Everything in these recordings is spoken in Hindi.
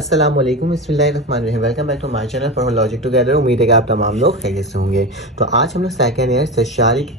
अस्सलाम वालेकुम, बिस्मिल्लाहिर्रहमानिर्रहीम। Welcome back to my channel for logic together. उम्मीद है कि आप तमाम लोग खैरियत से होंगे। तो आज हम लोग सेकेंड ईयर शैशारिक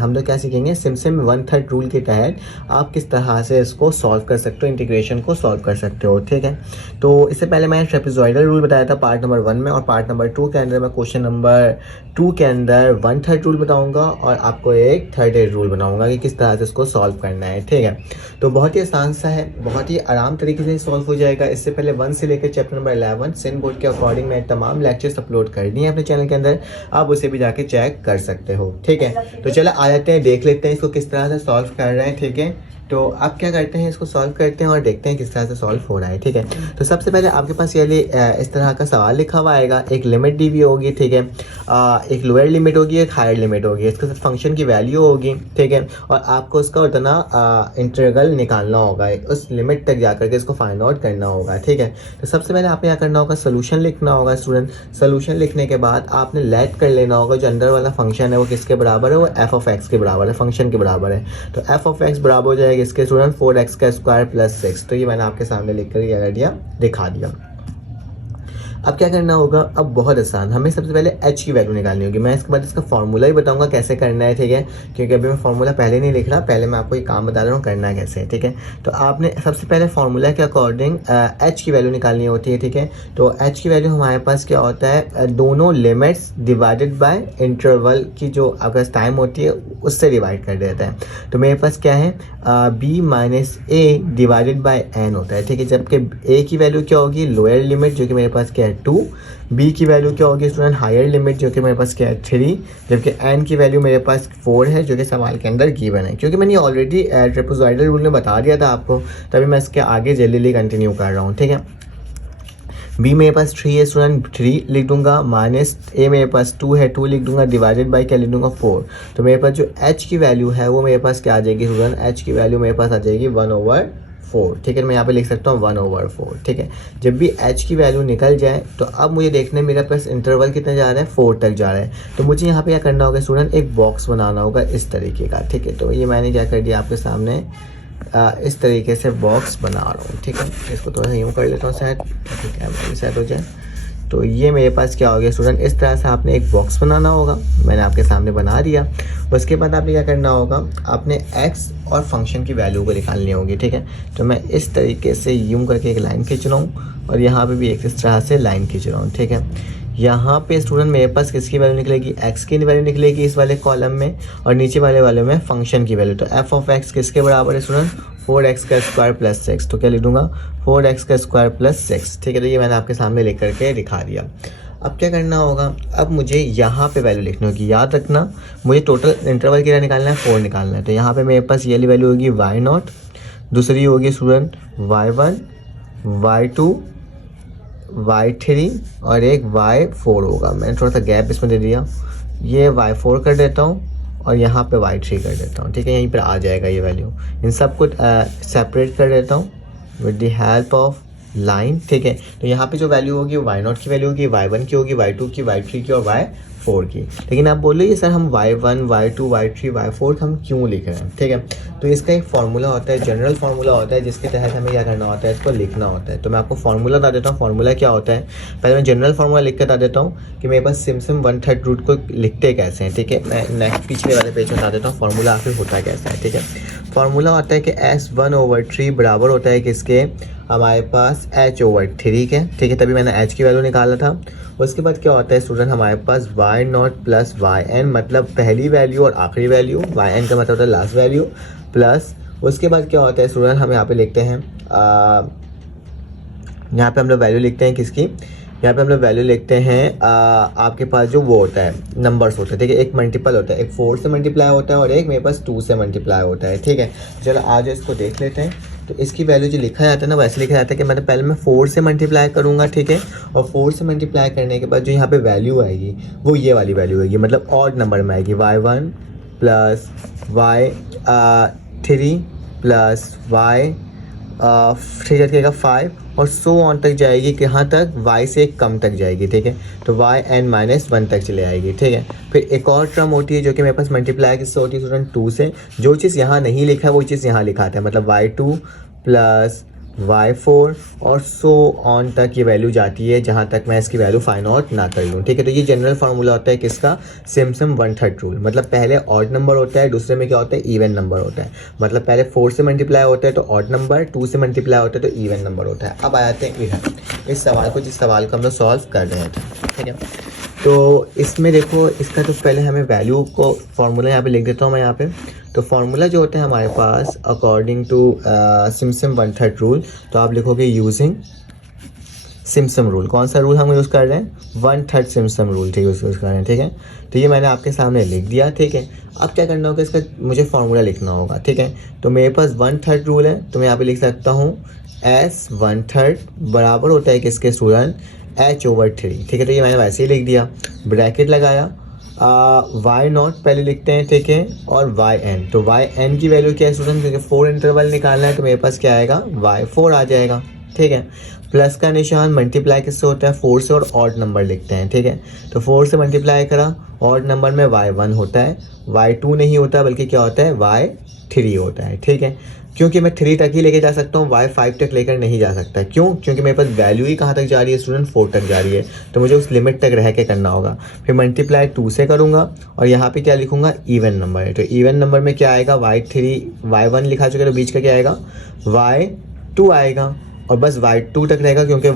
हम लोग क्या सीखेंगे, सिमसिम 1/3 रूल के तहत आप किस तरह से इसको सॉल्व कर सकते हो, इंटीग्रेशन को सॉल्व कर सकते हो। ठीक है, तो इससे पहले मैंने ट्रेपेजॉइडल रूल बताया था पार्ट नंबर 1 में, और पार्ट नंबर 2 के अंदर मैं क्वेश्चन नंबर 2 के अंदर 1/3 रूल बताऊँगा और आपको एक 1/3 रूल बनाऊँगा कि किस तरह से इसको सॉल्व करना है। ठीक है, तो बहुत ही आसान सा है, बहुत ही आराम तरीके से सॉल्व हो जाएगा। इससे पहले 1 से लेकर चैप्टर नंबर 11 सिंध बोर्ड के अकॉर्डिंग मैं तमाम लेक्चर्स अपलोड कर दिए हैं अपने चैनल के अंदर, आप उसे भी जाके चेक कर सकते हो। ठीक है, तो चलो आ जाते हैं, देख लेते हैं इसको किस तरह से सॉल्व कर रहे हैं। ठीक है, तो आप क्या करते हैं, इसको सॉल्व करते हैं और देखते हैं किस तरह से सॉल्व हो रहा है। ठीक है, तो सबसे पहले आपके पास ये इस तरह का सवाल लिखा हुआ आएगा, एक लिमिट दी हुई होगी। ठीक है, एक लोअर लिमिट होगी, एक हायर लिमिट होगी, इसके साथ फंक्शन की वैल्यू होगी। ठीक है, और आपको उसका उतना इंटीग्रल निकालना होगा, उस लिमिट तक जाकर के इसको फाइंड आउट करना होगा। ठीक है, तो सबसे पहले आपने क्या करना होगा, सोल्यूशन लिखना होगा स्टूडेंट। सोल्यूशन लिखने के बाद आपने लेट कर लेना होगा, जो अंदर वाला फंक्शन है वो किसके बराबर है, वो एफ ऑफ एक्स के बराबर है, फंक्शन के बराबर है। तो एफ ऑफ एक्स बराबर हो जाएगा इसके स्टूडेंट 4x का स्क्वायर प्लस 6। तो ये मैंने आपके सामने लिख कर क्या कर दिया, दिखा दिया। अब क्या करना होगा, अब बहुत आसान, हमें सबसे पहले h की वैल्यू निकालनी होगी। मैं इसके बाद इसका फॉर्मूला ही बताऊंगा कैसे करना है। ठीक है, क्योंकि अभी मैं फॉर्मूला पहले नहीं लिख रहा, पहले मैं आपको ये काम बता रहा हूँ करना है कैसे है। ठीक है, तो आपने सबसे पहले फॉर्मूला के अकॉर्डिंग h की वैल्यू निकालनी होती है। ठीक है, तो h की वैल्यू हमारे पास क्या होता है, दोनों लिमिट्स डिवाइडेड बाय इंटरवल की जो आपके पास टाइम होती है उससे डिवाइड कर देता है। तो मेरे पास क्या है, b minus A divided by n होता है। ठीक है, जबकि a की वैल्यू क्या होगी, लोअर लिमिट, जो कि मेरे पास क्या है 2। b की वैल्यू क्या होगी स्टूडेंट, हायर लिमिट, जो कि मेरे पास क्या है 3। जबकि n की वैल्यू मेरे पास 4 है, जो कि सवाल के अंदर गिवन है। क्योंकि मैंने ऑलरेडी ट्रेपेजॉइडल रूल में बता दिया था आपको, तभी मैं इसके आगे जल्दी कंटिन्यू कर रहा हूँ। ठीक है, b मेरे पास 3 है स्टूडेंट, 3 लिख दूंगा, माइनस a मेरे पास 2 है, 2 लिख दूंगा, डिवाइडेड बाय क्या लिख दूंगा 4। तो मेरे पास जो h की वैल्यू है वो मेरे पास क्या आ जाएगी स्टूडेंट, h की वैल्यू मेरे पास आ जाएगी 1/4। ठीक है, मैं यहाँ पे लिख सकता हूँ 1/4। ठीक है, जब भी h की वैल्यू निकल जाए तो अब मुझे देखना है मेरा पास इंटरवल कितना जा रहा है, 4 तक जा रहा है। तो मुझे यहाँ पे क्या करना होगा स्टूडेंट, एक बॉक्स बनाना होगा इस तरीके का। ठीक है, तो ये मैंने क्या कर दिया आपके सामने, इस तरीके से बॉक्स बना रहा हूँ। ठीक है, इसको थोड़ा सा यूँ कर लेता हूँ सेट, ताकि कैमरा भी सेट हो जाए। तो ये मेरे पास क्या हो गया स्टूडेंट, इस तरह से आपने एक बॉक्स बनाना होगा, मैंने आपके सामने बना दिया। उसके बाद आपने क्या करना होगा, आपने x और फंक्शन की वैल्यू को निकालनी होगी। ठीक है, तो मैं इस तरीके से यूँ करके एक लाइन खींच रहा हूँ और यहाँ पे भी एक इस तरह से लाइन खींच रहा हूँ। ठीक है, यहाँ पे स्टूडेंट मेरे पास किसकी वैल्यू निकलेगी, x की वैल्यू निकलेगी इस वाले कॉलम में, और नीचे वाले में फंक्शन की वैल्यू। तो f ऑफ x किसके बराबर है स्टूडेंट, 4x का स्क्वायर प्लस 6। तो क्या लिख दूंगा, 4x का स्क्वायर प्लस 6। ठीक है, तो ये मैंने आपके सामने लिख करके दिखा दिया। अब क्या करना होगा, अब मुझे यहाँ पे वैल्यू लिखनी होगी। याद रखना, मुझे टोटल इंटरवल कितना निकालना है, 4 निकालना है। तो यहाँ पे मेरे पास ये वाली वैल्यू होगी y0, दूसरी होगी स्टूडेंट y1, y2, y3 और एक y4 होगा। मैंने थोड़ा सा गैप इसमें दे दिया, ये y4 कर देता हूँ और यहाँ पे y3 कर देता हूँ। ठीक है, यहीं पर आ जाएगा ये वैल्यू। इन सबको सेपरेट कर देता हूँ with the help of line. ठीक है, तो यहाँ पे जो वैल्यू होगी y0 की वैल्यू होगी, y1 की होगी, y2 की, y3 की और y4 की। लेकिन आप बोल रहे हैं सर हम y1, y2, y3, y4 हम क्यों लिख रहे हैं। ठीक है, तो इसका एक फार्मूला होता है, जनरल फार्मूला होता है, जिसके तहत हमें क्या करना होता है, इसको लिखना होता है। तो मैं आपको फार्मूला बता देता हूँ, फार्मूला क्या होता है। पहले मैं जनरल फार्मूला लिख कर बता देता हूँ कि मेरे पास सिमसिम 1/3 रूट को लिखते कैसे हैं। ठीक है, मैं नेक्स्ट पिछले वाले पेज में बता देता हूँ फार्मूला आखिर होता कैसा है। ठीक है, फार्मूला होता है कि s1/3 बराबर होता है किसके, हमारे पास h/3 के। ठीक है, तभी मैंने h की वैल्यू निकाला था। उसके बाद क्या होता है स्टूडेंट, हमारे पास y0 प्लस yn, मतलब पहली वैल्यू और आखिरी वैल्यू, yn का मतलब होता है लास्ट वैल्यू, प्लस उसके बाद क्या होता है स्टूडेंट, हम यहाँ पे लिखते हैं, यहाँ पे हम लोग वैल्यू लिखते हैं किसकी, यहाँ पे हम लोग वैल्यू लिखते हैं आपके पास जो वो होता है नंबर्स होते हैं। ठीक है, एक मल्टीपल होता है, एक 4 से मल्टीप्लाई होता है और एक मेरे पास 2 से मल्टीप्लाई होता है। ठीक है, चलो आज इसको देख लेते हैं। तो इसकी वैल्यू जो लिखा जाता है ना, वैसे लिखा जाता है कि मतलब पहले मैं 4 से मल्टीप्लाई करूँगा। ठीक है, और 4 से मल्टीप्लाई करने के बाद जो यहाँ पे वैल्यू आएगी वो ये वाली वैल्यू आएगी, मतलब ऑड नंबर में आएगी, y1 plus y3 plus y3 जाएगा 5 और सो ऑन तक जाएगी, कहाँ तक, y से कम तक जाएगी। ठीक है, तो yn-1 तक चले आएगी। ठीक है, फिर एक और टर्म होती है जो कि मेरे पास मल्टीप्लाई किससे होती है स्टूडेंट, 2 से। जो चीज़ यहाँ नहीं लिखा है वो चीज़ यहाँ लिखा था, मतलब y2 प्लस y4 और सो ऑन तक ये वैल्यू जाती है जहाँ तक मैं इसकी वैल्यू फाइंड आउट ना कर लूँ, ठीक है। तो ये जनरल फार्मूला होता है किसका, सिम्पसन वन थर्ड रूल। मतलब पहले ऑड नंबर होता है, दूसरे में क्या होता है, इवन नंबर होता है। मतलब पहले 4 से मल्टीप्लाई होता है तो ऑड नंबर, 2 से मल्टीप्लाई होता है तो इवन नंबर होता है। अब आ जाते हैं इधर इस सवाल को, जिस सवाल को हम लोग सॉल्व कर रहे थे, ठीक है। तो इसमें देखो, इसका तो पहले हमें वैल्यू को फॉर्मूला यहाँ पे लिख देता हूँ मैं यहाँ पे। तो फार्मूला जो होता है हमारे पास according to Simpson one third rule, तो आप लिखोगे यूजिंग सिम्पसन रूल। कौन सा रूल हम यूज़ कर रहे हैं, वन थर्ड सिम्पसन रूल, ठीक है, यूज़ कर रहे हैं, ठीक है। तो ये मैंने आपके सामने लिख दिया, ठीक है। अब क्या करना होगा, इसका मुझे फार्मूला लिखना होगा, ठीक है। तो मेरे पास वन थर्ड रूल है, तो मैं यहाँ पे लिख सकता हूँ एस वन थर्ड बराबर होता है किसके स्टूडेंट, h/3, ठीक है। तो ये मैंने वैसे ही लिख दिया, ब्रैकेट लगाया, वाई नॉट पहले लिखते हैं, ठीक है, और वाई एन। तो वाई एन की वैल्यू क्या है स्टूडेंट, क्योंकि 4 इंटरवल निकालना है तो मेरे पास क्या आएगा, y4 आ जाएगा, ठीक है। प्लस का निशान मल्टीप्लाई किससे होता है, 4 से, और ऑड नंबर लिखते हैं, ठीक है। तो 4 से मल्टीप्लाई करा, ऑड नंबर में y1 होता है, y2 नहीं होता बल्कि क्या होता है, y3 होता है, ठीक है। क्योंकि मैं 3 तक ही लेके जा सकता हूँ, y5 तक लेकर नहीं जा सकता। क्यों, क्योंकि मेरे पास वैल्यू ही कहाँ तक जा रही है स्टूडेंट, 4 तक जा रही है। तो मुझे उस लिमिट तक रह के करना होगा। फिर मल्टीप्लाई 2 से करूँगा, और यहाँ पे क्या लिखूँगा, इवन नंबर है। तो इवन नंबर में क्या आएगा, y3, y1 लिखा चुके, तो बीच का क्या आएगा, y2 आएगा, और बस y2 तक रहेगा, क्योंकि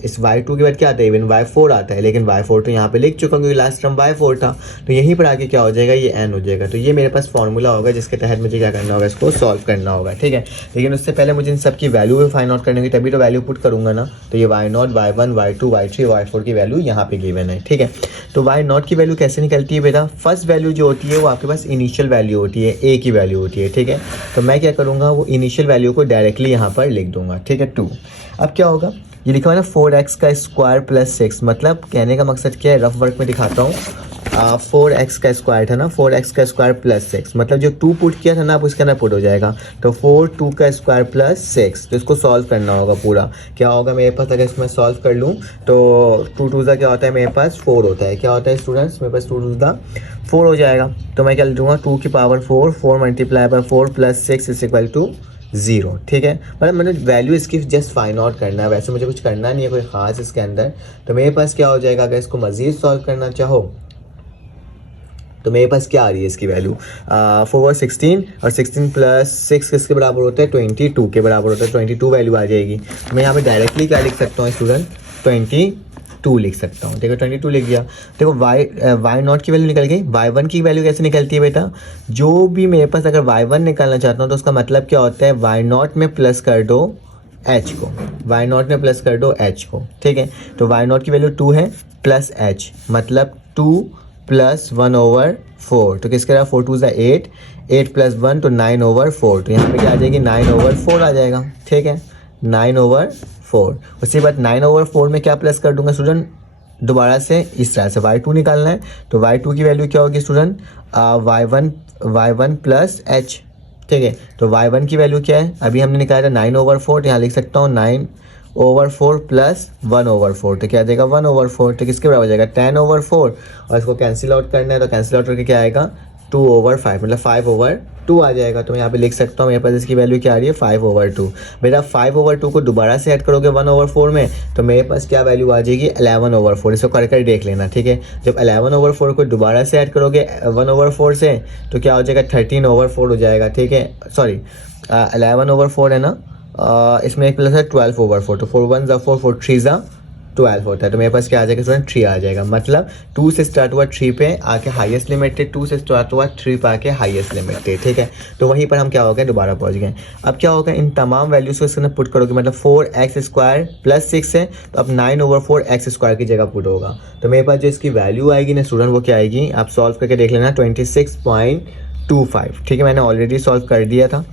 इस y2 के बाद क्या आता है, इवन y4 आता है। लेकिन y4 तो यहाँ पे लिख चुका हूँ क्योंकि लास्ट टर्म y4 था। तो यहीं पर आके क्या हो जाएगा, ये n हो जाएगा। तो ये मेरे पास फॉर्मूला होगा जिसके तहत मुझे क्या करना होगा, इसको सॉल्व करना होगा, ठीक है। लेकिन उससे पहले मुझे इन सब की वैल्यू भी फाइंड आउट करनी होगी, तभी तो वैल्यू पुट करूँगा ना। तो ये y0, y1, y2, y3, y4 की वैल्यू यहाँ पे गिवन है, ठीक है। तो y0 की वैल्यू कैसे निकलती है बेटा, फर्स्ट वैल्यू जो होती है वो आपके पास इनिशियल वैल्यू होती है, a की वैल्यू होती है, ठीक है। तो मैं क्या करूँगा, वो इनिशियल वैल्यू को डायरेक्टली यहाँ पर लिख दूंगा, ठीक है, 2। अब क्या होगा, ये लिखा हुआ ना 4x का स्क्वायर प्लस 6, मतलब कहने का मकसद क्या है, रफ वर्क में दिखाता हूँ। 4x का स्क्वायर था ना, 4x का स्क्वायर प्लस 6, मतलब जो 2 पुट किया था ना, आप उसके अंदर पुट हो जाएगा। तो 2 का स्क्वायर प्लस 6, तो इसको सॉल्व करना होगा पूरा। क्या होगा मेरे पास, अगर इसमें सॉल्व कर लूँ तो 2 2 क्या होता है, मेरे पास 4 होता है। क्या होता है स्टूडेंट्स, मेरे पास 2 2 4 हो जाएगा। तो मैं क्या लिख दूँगा, 2 की power 4, 4 multiply by 4 plus 6 is equal to 0, ठीक है। मतलब मैंने वैल्यू इसकी जस्ट फाइंड आउट करना है, वैसे मुझे कुछ करना नहीं है कोई ख़ास इसके अंदर। तो मेरे पास क्या हो जाएगा, अगर इसको मज़ीद सॉल्व करना चाहो तो मेरे पास क्या आ रही है इसकी वैल्यू, 4 16, और 16 प्लस 6 किसके बराबर होता है, 22 के बराबर होता है। 22 वैल्यू आ जाएगी। तो मैं यहाँ पे डायरेक्टली क्या लिख सकता हूँ स्टूडेंट, 22 लिख सकता हूँ, देखो 22 लिख दिया। देखो y0 की वैल्यू निकल गई। y1 की वैल्यू कैसे निकलती है बेटा, जो भी मेरे पास अगर y1 निकालना चाहता हूँ तो उसका मतलब क्या होता है, y0 में प्लस कर दो h को, y0 में प्लस कर दो h को, ठीक है। तो y0 की वैल्यू 2 है प्लस h, मतलब 2 प्लस 1/4। तो किसके रहा, 4 2 8, 8 प्लस 1 तो 9/4। तो यहाँ पे क्या आ जाएगी, 9/4 आ जाएगा, ठीक है, 9/4। उसके बाद 9/4 में क्या प्लस कर दूंगा स्टूडेंट, दोबारा से इस तरह से y2 निकालना है। तो y2 की वैल्यू क्या होगी स्टूडेंट, y1 प्लस h, ठीक है। तो y1 की वैल्यू क्या है, अभी हमने निकाला था 9/4, यहाँ लिख सकता हूँ 9/4 प्लस 1/4। तो क्या आ जाएगा 1/4। तो किसके बराबर हो जाएगा 10/4, और इसको कैंसिल आउट करना है तो कैंसिल आउट करके क्या आएगा 2/5, मतलब 5/2 आ जाएगा। तो मैं यहाँ पे लिख सकता हूँ, मेरे पास इसकी वैल्यू क्या आ रही है 5/2। बेटा 5/2 को दोबारा से ऐड करोगे 1/4 में तो मेरे पास क्या वैल्यू आ जाएगी 11/4। इसको कर देख लेना, ठीक है। जब 11/4 को दोबारा से ऐड करोगे 1/4 से तो क्या हो जाएगा 13/4 हो जाएगा, ठीक है। सॉरी 11/4 है ना, इसमें एक प्लस है 12/4। तो 4 1 4 4 3 12 होता है। तो मेरे पास क्या आ जाएगा स्टूडेंट 3 आ जाएगा, मतलब 2 से स्टार्ट हुआ 3 पे आके हाईएस्ट लिमिट थे, 2 से स्टार्ट हुआ 3 पे आके हाईएस्ट लिमिट थे, ठीक है। तो वहीं पर हम क्या हो गए, दोबारा पहुंच गए। अब क्या होगा, इन तमाम वैल्यूज को इसके अंदर पुट करोगे, मतलब 4x स्क्वायर प्लस 6 है तो अब 9/4x स्क्वायर की जगह पुट होगा। तो मेरे पास जो इसकी वैल्यू आएगी ना स्टूडेंट, वो क्या आएगी, आप सॉल्व करके देख लेना, 26.25, ठीक है। मैंने ऑलरेडी सॉल्व कर दिया था।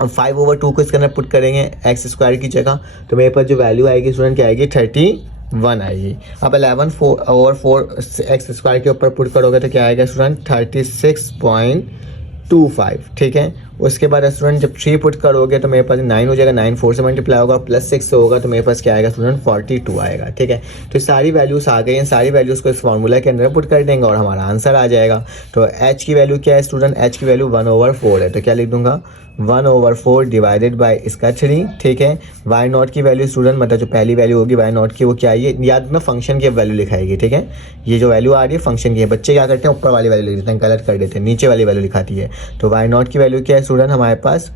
अब 5/2 को इसके अंदर पुट करेंगे x स्क्वायर की जगह, तो मेरे पास जो वैल्यू आएगी स्टूडेंट क्या आएगी 31 आएगी। अब 11/4 x स्क्वायर के ऊपर पुट करोगे तो क्या आएगा स्टूडेंट 36.25, ठीक है। उसके बाद स्टूडेंट जब 3 पुट करोगे तो मेरे पास 9 हो जाएगा, 9 4 से मल्टीप्लाई होगा, प्लस 6 से होगा तो मेरे पास क्या आएगा स्टूडेंट 42 आएगा। ठीक है, तो सारी वैल्यूज़ आ गई हैं, सारी वैल्यूज़ को इस फार्मूला के अंदर पुट कर देंगे और हमारा आंसर आ जाएगा। तो एच की वैल्यू क्या है स्टूडेंट, एच की वैल्यू 1/4 है, तो क्या लिख दूंगा 1/4 डिवाइडेड बाई इसका 3। ठीक है, वाई नॉट की वैल्यू स्टूडेंट मतलब जो पहली वैल्यू होगी वाई नॉट की वो क्या है, याद रखना फंक्शन की वैल्यू लिखाएगी। ठीक है, ये जो वैल्यू आ रही है फंक्शन की है, बच्चे क्या करते हैं ऊपर वाली वैल्यू लिख देते हैं, गलत कर देते हैं, नीचे वाली वैल्यू लिखाती है। तो वाई नॉट की वैल्यू क्या है स्टूडेंट, हमारे पास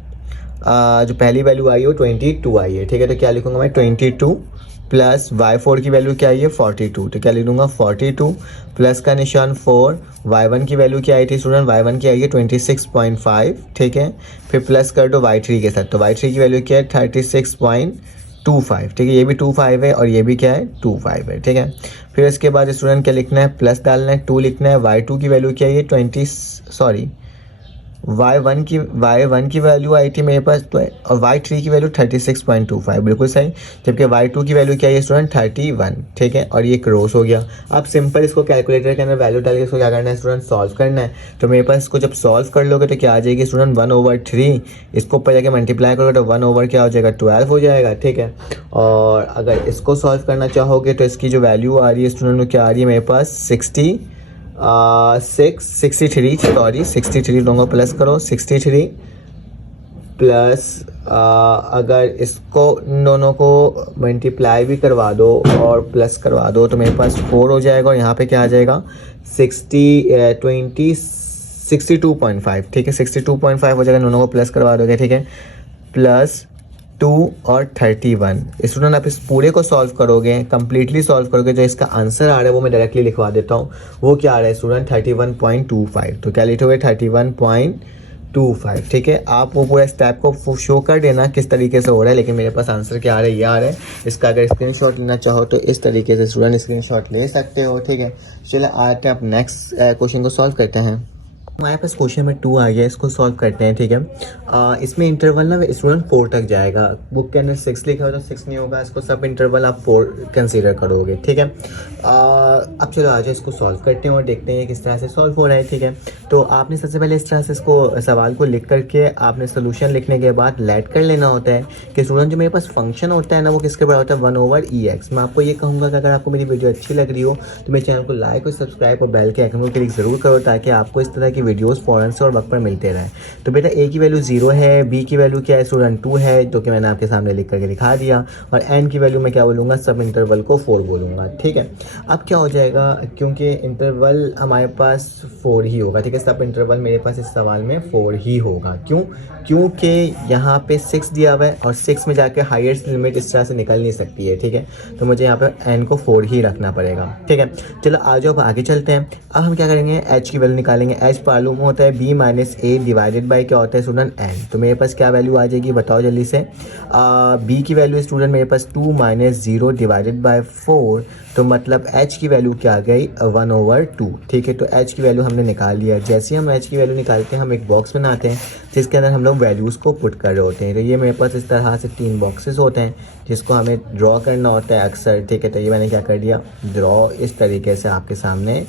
जो पहली वैल्यू आई है वो 22 आई है। ठीक है, तो क्या लिखूंगा मैं 22 प्लस y4 की वैल्यू क्या आई है 42, तो क्या लिख दूंगा 42 प्लस का निशान 4, y1 की वैल्यू क्या आई थी स्टूडेंट, y1 की आई है 26.5। ठीक है, फिर प्लस कर दो y3 के साथ, तो y3 की वैल्यू क्या है 36.25। ठीक है, ये भी 25 है और ये भी क्या है 25 है। ठीक है, फिर इसके बाद स्टूडेंट क्या लिखना है, प्लस डालना है, 2 लिखना है, y2 की वैल्यू क्या है y1 की वैल्यू आई थी मेरे पास तो, और y3 की वैल्यू 36.25 बिल्कुल सही, जबकि y2 की वैल्यू क्या है स्टूडेंट 31। ठीक है, और ये क्रॉस हो गया। अब सिंपल इसको कैलकुलेटर के अंदर वैल्यू डाल के इसको क्या करना है स्टूडेंट, सॉल्व करना है। तो मेरे पास इसको जब सॉल्व कर लोगे तो क्या आ जाएगी स्टूडेंट 1/3, इसको ऊपर जाके मल्टीप्लाई करोगे तो 1 क्या हो जाएगा 12 हो जाएगा। ठीक है, और अगर इसको सॉल्व करना चाहोगे तो इसकी जो वैल्यू आ रही है स्टूडेंट क्या आ रही है मेरे पास 63 लूँगा, प्लस करो 63 प्लस अगर इसको दोनों को मल्टीप्लाई भी करवा दो और प्लस करवा दो तो मेरे पास 4 हो जाएगा, और यहाँ पे क्या आ जाएगा 62.5। ठीक है, 62.5 हो जाएगा, दोनों को प्लस करवा दोगे। ठीक है, प्लस 2 और 31। स्टूडेंट आप इस पूरे को सॉल्व करोगे, कंप्लीटली सॉल्व करोगे, जो इसका आंसर आ रहा है वो मैं डायरेक्टली लिखवा देता हूँ। वो क्या आ रहा है स्टूडेंट 31.25, तो क्या लिखोगे 31.25। ठीक है, आप वो पूरा स्टेप को शो कर देना किस तरीके से हो रहा है, लेकिन मेरे पास आंसर क्या आ रहा है ये आ रहा है। इसका अगर स्क्रीनशॉट लेना चाहो तो इस तरीके से स्टूडेंट स्क्रीनशॉट ले सकते हो। ठीक है, चलो आते हैं आप नेक्स्ट क्वेश्चन को सॉल्व करते हैं। हमारे पास क्वेश्चन नंबर 2 आ गया, इसको सॉल्व करते हैं। ठीक है, इसमें इंटरवल ना स्टूडेंट 4 तक जाएगा, बुक के अंदर 6 लिखा हो तो 6 नहीं होगा, इसको सब इंटरवल आप 4 कंसीडर करोगे। ठीक है, अब चलो आ जाओ इसको सॉल्व करते हैं और देखते हैं किस तरह से सॉल्व हो रहा है। ठीक है, तो आपने सबसे पहले इस तरह से इसको सवाल को लिख करके आपने सोल्यूशन लिखने के बाद लेट कर लेना होता है कि स्टूडेंट जो मेरे पास फंक्शन होता है ना वो किसके बराबर होता है 1/EX। मैं आपको ये कहूँगा कि अगर आपको मेरी वीडियो अच्छी लग रही हो तो मेरे चैनल को लाइक और सब्सक्राइब और बेल के आइकन को क्लिक ज़रूर करो, ताकि आपको इस तरह की वीडियोस फ़ौरन से और वक्त पर मिलते रहे। तो बेटा ए की वैल्यू 0 है, बी की वैल्यू क्या है स्टूडेंट 2 है, जो कि मैंने आपके सामने लिख करके दिखा दिया, और एन की वैल्यू मैं क्या बोलूँगा, सब इंटरवल को 4 बोलूँगा। ठीक है, अब क्या हो जाएगा, क्योंकि इंटरवल हमारे पास 4 ही होगा। ठीक है, सब इंटरवल मेरे पास इस सवाल में 4 ही होगा। क्योंकि यहाँ पे 6 दिया हुआ है और 6 में जाके हाईएस्ट लिमिट इस तरह से निकल नहीं सकती है। ठीक है, तो मुझे यहाँ पे एन को 4 ही रखना पड़ेगा। ठीक है, चलो आ जाओ अब आगे चलते हैं। अब हम क्या करेंगे, एच की वैल्यू निकालेंगे। एच मालूम होता है b minus A divided by क्या होता है स्टूडेंट एन। तो मेरे पास क्या वैल्यू आ जाएगी बताओ जल्दी से। b की वैल्यू स्टूडेंट मेरे पास 2 माइनस 0 डिवाइडेड बाई 4, तो मतलब h की वैल्यू क्या आ गई 1/2। ठीक है, तो h की वैल्यू हमने निकाल लिया। जैसे हम h की वैल्यू निकालते हैं हम एक बॉक्स बनाते हैं जिसके अंदर हम लोग वैल्यूज़ को पुट कर रहे होते हैं। तो ये मेरे पास इस तरह से 3 बॉक्सेस होते हैं जिसको हमें ड्रॉ करना होता है अक्सर। ठीक है, तो ये मैंने क्या कर दिया, ड्रॉ इस तरीके से आपके सामने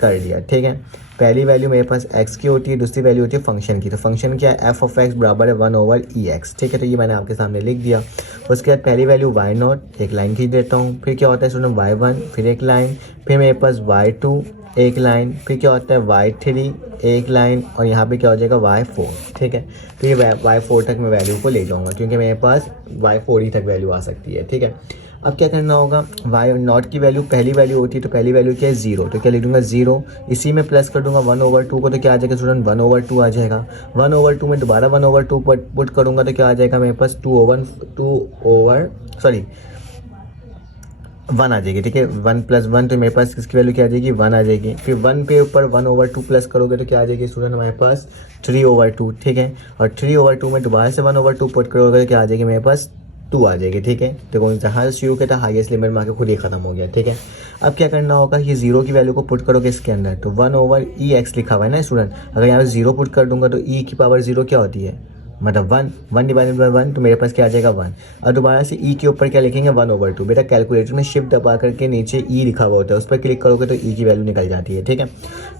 कर दिया। ठीक है, पहली वैल्यू मेरे पास x की होती है, दूसरी वैल्यू होती है फंक्शन की। तो फंक्शन क्या है, f ऑफ x बराबर है 1/EX। ठीक है, तो ये मैंने आपके सामने लिख दिया। उसके बाद पहली वैल्यू y0, एक लाइन खींच देता हूँ। फिर क्या होता है स्टूडेंट y1, फिर एक लाइन, फिर मेरे पास y2 एक लाइन, फिर क्या होता है y3 एक लाइन, और यहाँ पे क्या हो जाएगा y4। ठीक है, फिर y4 तक मैं वैल्यू को ले जाऊँगा क्योंकि मेरे पास y4 ही तक वैल्यू आ सकती है। ठीक है, अब क्या करना होगा, वाई नॉट की वैल्यू पहली वैल्यू होती है, तो पहली वैल्यू क्या है 0, तो क्या लिख दूंगा 0, इसी में प्लस कर दूंगा 1/2 को, तो क्या आ जाएगा स्टूडेंट 1/2 आ जाएगा। 1/2 में दोबारा 1/2 पुट करूंगा तो क्या आ जाएगा मेरे पास 1 आ जाएगी। ठीक है, 1 + 1, तो मेरे पास किसकी वैल्यू क्या आ जाएगी 1 आ जाएगी। फिर 1 पे ऊपर 1/2 प्लस करोगे तो क्या आ जाएगी स्टूडेंट हमारे पास 3/2। ठीक है, और 3/2 में दोबारा से 1/2 पुट करोगे तो क्या आ जाएगी मेरे पास 2 आ जाएगी। ठीक है, तो कौन सा जहाँ शुरू किया था हाईएस्ट लिमिट में आके खुद ही खत्म हो गया। ठीक है, अब क्या करना होगा, ये 0 की वैल्यू को पुट करोगे इसके अंदर, तो 1/EX लिखा हुआ है ना स्टूडेंट। अगर यहाँ पे 0 पुट कर दूंगा तो e की पावर 0 क्या होती है मतलब 1 डिवाइडेड बाई 1, तो मेरे पास क्या आ जाएगा 1। और दोबारा से ई के ऊपर क्या लिखेंगे 1/2। बेटा कैलकुलेटर में शिफ्ट दबा करके नीचे ई लिखा हुआ होता है, उस पर क्लिक करोगे तो ई की वैल्यू निकल जाती है, ठीक है।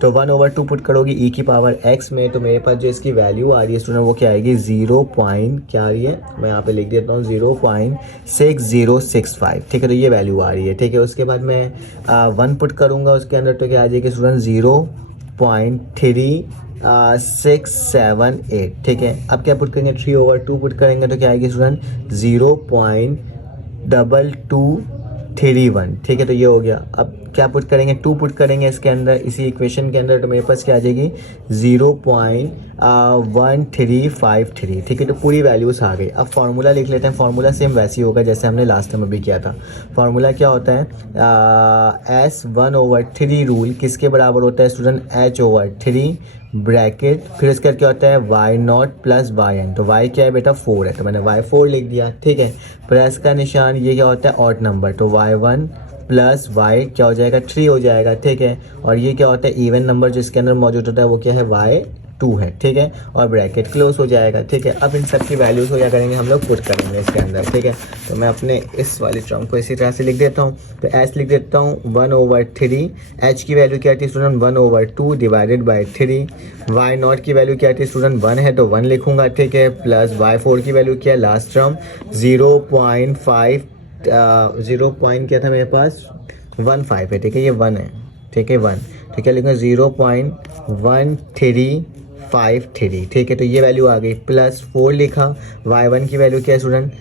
तो 1/2 पुट करोगे ई की पावर x में, तो मेरे पास जो इसकी वैल्यू आ रही है स्टूडेंट वो क्या आएगी 0 पॉइंट क्या आ रही है, मैं यहाँ पे लिख देता हूँ 0.6065, ठीक है। तो ये वैल्यू आ रही है, ठीक है। उसके बाद मैं 1 पुट करूँगा उसके अंदर, तो क्या आ जाएगी स्टूडेंट 0.3678, ठीक है। अब क्या पुट करेंगे 3/2 पुट करेंगे तो क्या आएगी स्टूडेंट 0.2231, ठीक है। तो ये हो गया। अब क्या पुट करेंगे 2 पुट करेंगे इसके अंदर, इसी इक्वेशन के अंदर, तो मेरे पास क्या आ जाएगी 0.1353, ठीक है। तो पूरी वैल्यूज आ गई। अब फार्मूला लिख लेते हैं। फार्मूला सेम वैसे ही होगा जैसे हमने लास्ट टाइम अभी किया था। फार्मूला क्या होता है S1/3 रूल किसके बराबर होता है स्टूडेंट H/3 ब्रैकेट, फिर इसका क्या होता है y0 प्लस yn। तो y क्या है बेटा 4 है, तो मैंने y4 लिख दिया, ठीक है। प्लस का निशान ये क्या होता है ऑड नंबर, तो y1 प्लस y क्या हो जाएगा 3 हो जाएगा, ठीक है। और ये क्या होता है इवन नंबर जिसके अंदर मौजूद होता है वो क्या है y2 है, ठीक है। और ब्रैकेट क्लोज हो जाएगा, ठीक है। अब इन सब की वैल्यूज हो क्या करेंगे हम लोग पुट करेंगे इसके अंदर, ठीक है। तो मैं अपने इस वाले टर्म को इसी तरह से लिख देता हूँ। तो एस लिख देता हूँ 1/3, एच की वैल्यू क्या थी स्टूडेंट 1/2 डिवाइडेड बाई 3, y0 की वैल्यू क्या थी स्टूडेंट 1 है तो 1 लिखूंगा, ठीक है। प्लस y4 की वैल्यू क्या है लास्ट टर्म 0.5 0 पॉइंट क्या था मेरे पास 15 है, ठीक है। ये 1 है, ठीक है 1, तो क्या लिखूँगा 0.1353, ठीक है। तो ये वैल्यू आ गई। प्लस 4 लिखा, y1 की वैल्यू क्या है स्टूडेंट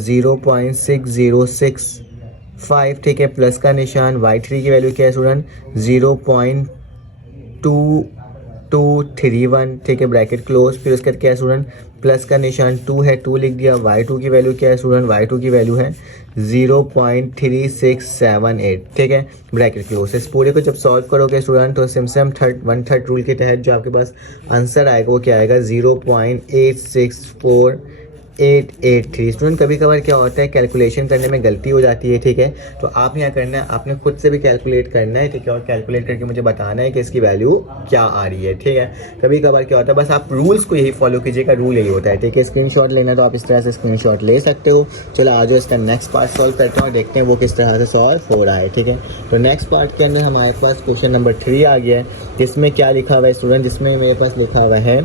0.6065, ठीक है। प्लस का निशान y3 की वैल्यू क्या है स्टूडेंट 0.2231, ठीक है। ब्रैकेट क्लोज, फिर उसके बाद क्या है स्टूडेंट प्लस का निशान 2 है, 2 लिख दिया। y2 की वैल्यू क्या है स्टूडेंट y2 की वैल्यू है 0.3678, ठीक है। Bracket close. इस पूरे को जब सॉल्व करोगे स्टूडेंट तो सिम्पसन 1/3 रूल के तहत जो आपके पास आंसर आएगा वो क्या आएगा 0.864883। स्टूडेंट कभी कभार क्या होता है कैलकुलेशन करने में गलती हो जाती है, ठीक है। तो आप यहाँ करना है, आपने खुद से भी कैलकुलेट करना है, ठीक है। और कैलकुलेट करके मुझे बताना है कि इसकी वैल्यू क्या आ रही है, ठीक है। कभी कभार क्या होता है बस आप रूल्स को यही फॉलो कीजिएगा, रूल यही होता है, ठीक है। स्क्रीनशॉट लेना तो आप इस तरह से स्क्रीनशॉट ले सकते हो। चलो आज इसका नेक्स्ट पार्ट सॉल्व करते हैं और देखते हैं वो किस तरह से सॉल्व हो रहा है, ठीक है। तो नेक्स्ट पार्ट के अंदर हमारे पास क्वेश्चन नंबर 3 आ गया है, जिसमें क्या लिखा हुआ है स्टूडेंट, जिसमें मेरे पास लिखा हुआ है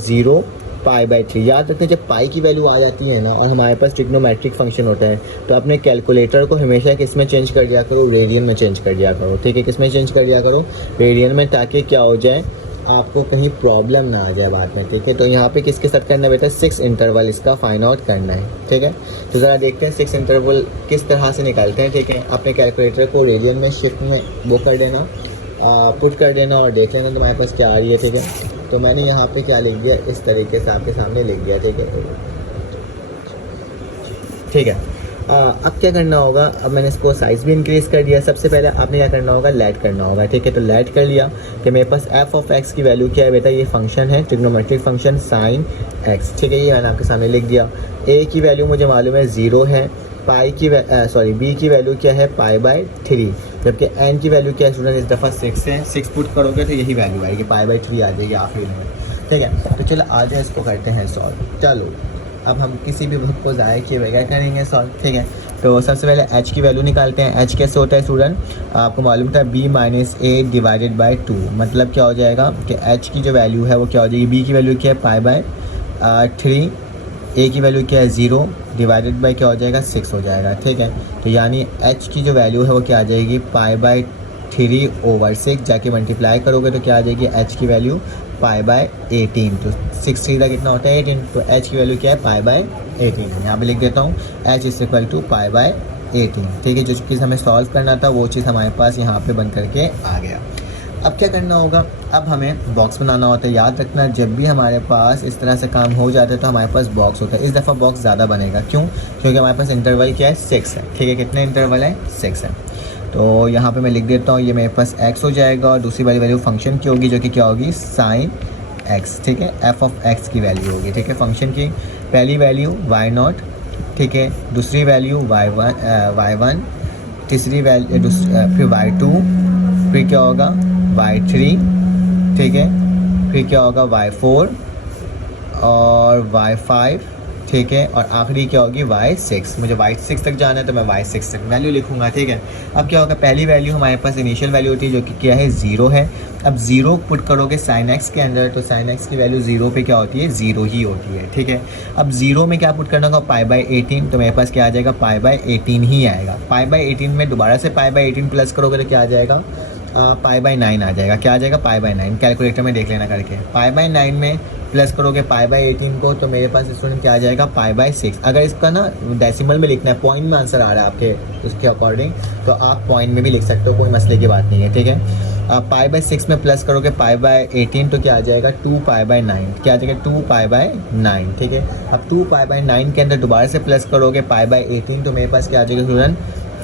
0π/3। याद रखते हैं जब पाई की वैल्यू आ जाती है ना और हमारे पास ट्रिग्नोमेट्रिक फंक्शन होता है तो अपने कैलकुलेटर को हमेशा किस में चेंज कर दिया करो, रेडियन में चेंज कर दिया करो, ठीक है। किस में चेंज कर दिया करो, रेडियन में, ताकि क्या हो जाए आपको कहीं प्रॉब्लम ना आ जाए बाद में, ठीक है। तो यहाँ पे किसके साथ करना है बेटा 6 इंटरवल इसका फाइंड आउट करना है, ठीक है। तो ज़रा देखते हैं 6 इंटरवल किस तरह से निकालते हैं, ठीक है। अपने कैलकुलेटर को रेडियन में शिफ्ट में वो कर देना, पुट कर देना और देख लेना तुम्हारे पास क्या आ रही है, ठीक है। तो मैंने यहाँ पे क्या लिख दिया इस तरीके से आपके सामने लिख दिया, ठीक है, ठीक है। अब क्या करना होगा, अब मैंने इसको साइज़ भी इंक्रीज़ कर दिया। सबसे पहले आपने क्या करना होगा लेट करना होगा, ठीक है। तो लेट कर लिया कि मेरे पास f(x) की वैल्यू क्या है बेटा, ये फंक्शन है ट्रिग्नोमेट्रिक फंक्शन sin x, ठीक है। ये मैंने आपके सामने लिख दिया। a की वैल्यू मुझे मालूम है 0 है, b की वैल्यू क्या है π/3, जबकि n की वैल्यू क्या है स्टूडेंट इस दफ़ा 6 है। 6 पुट करोगे तो यही वैल्यू आएगी π/3 आ जाएगी आखिरी में, ठीक है। तो चलो आज इसको करते हैं सॉल्व। चलो अब हम किसी भी वक्त को ज़ाया किए बगैर करेंगे सॉल्व, ठीक है। तो सबसे पहले h की वैल्यू निकालते हैं। h कैसे होता है स्टूडेंट, आपको मालूम था b - a डिवाइडेड बाई 2, मतलब क्या हो जाएगा कि h की जो वैल्यू है वो क्या हो जाएगी, b की वैल्यू क्या है π/3, a की वैल्यू क्या है 0 डिवाइडेड बाई क्या हो जाएगा 6 हो जाएगा, ठीक है। तो यानी h की जो वैल्यू है वो क्या आ जाएगी π/3/6, जाके मल्टीप्लाई करोगे तो क्या आ जाएगी h की वैल्यू π/18। तो 6 3 का कितना होता है 18, तो h की वैल्यू क्या है π/18। यहाँ पे लिख देता हूँ h = π/18, ठीक है। जो चीज़ हमें सॉल्व करना था वो चीज़ हमारे पास यहाँ पे बन करके आ गया। अब क्या करना होगा, अब हमें बॉक्स बनाना होता है। याद रखना जब भी हमारे पास इस तरह से काम हो जाता है तो हमारे पास बॉक्स होता है। इस दफ़ा बॉक्स ज़्यादा बनेगा, क्यों, क्योंकि हमारे पास इंटरवल क्या है 6 है, ठीक है। कितने इंटरवल है 6 है। तो यहाँ पे मैं लिख देता हूँ ये मेरे पास x हो जाएगा और दूसरी वाली वैल्यू फंक्शन की होगी जो कि क्या होगी sin x, ठीक है। f(x) की वैल्यू होगी, ठीक है। फंक्शन की पहली वैल्यू y0, ठीक है। दूसरी वैल्यू y1, तीसरी वैल्यू फिर y2, फिर क्या होगा y3, ठीक है। फिर क्या होगा y4, और y5, ठीक है, और आखिरी क्या होगी y6। मुझे y6 तक जाना है तो मैं y6 तक वैल्यू लिखूंगा, ठीक है। अब क्या होगा, पहली वैल्यू हमारे पास इनिशियल वैल्यू होती है जो कि क्या है 0 है। अब 0 पुट करोगे साइन एक्स के अंदर तो साइन एक्स की वैल्यू 0 पे क्या होती है 0 ही होती है, ठीक है। अब 0 में क्या पुट करना होगा π/18, तो मेरे पास क्या आ जाएगा π/18 ही आएगा। π/18 में दोबारा से π/18 प्लस करोगे तो क्या आ जाएगा π/9 आ जाएगा। क्या आ जाएगा π/9, कैलकुलेटर में देख लेना करके। π/9 में प्लस करोगे π/18 को तो मेरे पास स्टूडेंट क्या आ जाएगा π/6। अगर इसका ना डेसिमल में लिखना है, पॉइंट में आंसर आ रहा है आपके उसके अकॉर्डिंग, तो आप पॉइंट में भी लिख सकते हो, कोई मसले की बात नहीं है, ठीक है। अब π/6 में प्लस करोगे π/18 तो क्या आ जाएगा 2π/9, क्या आ जाएगा 2π/9, ठीक है। अब 2π/9 के अंदर दोबारा से प्लस करोगे π/18 तो मेरे पास क्या आ जाएगा स्टूडेंट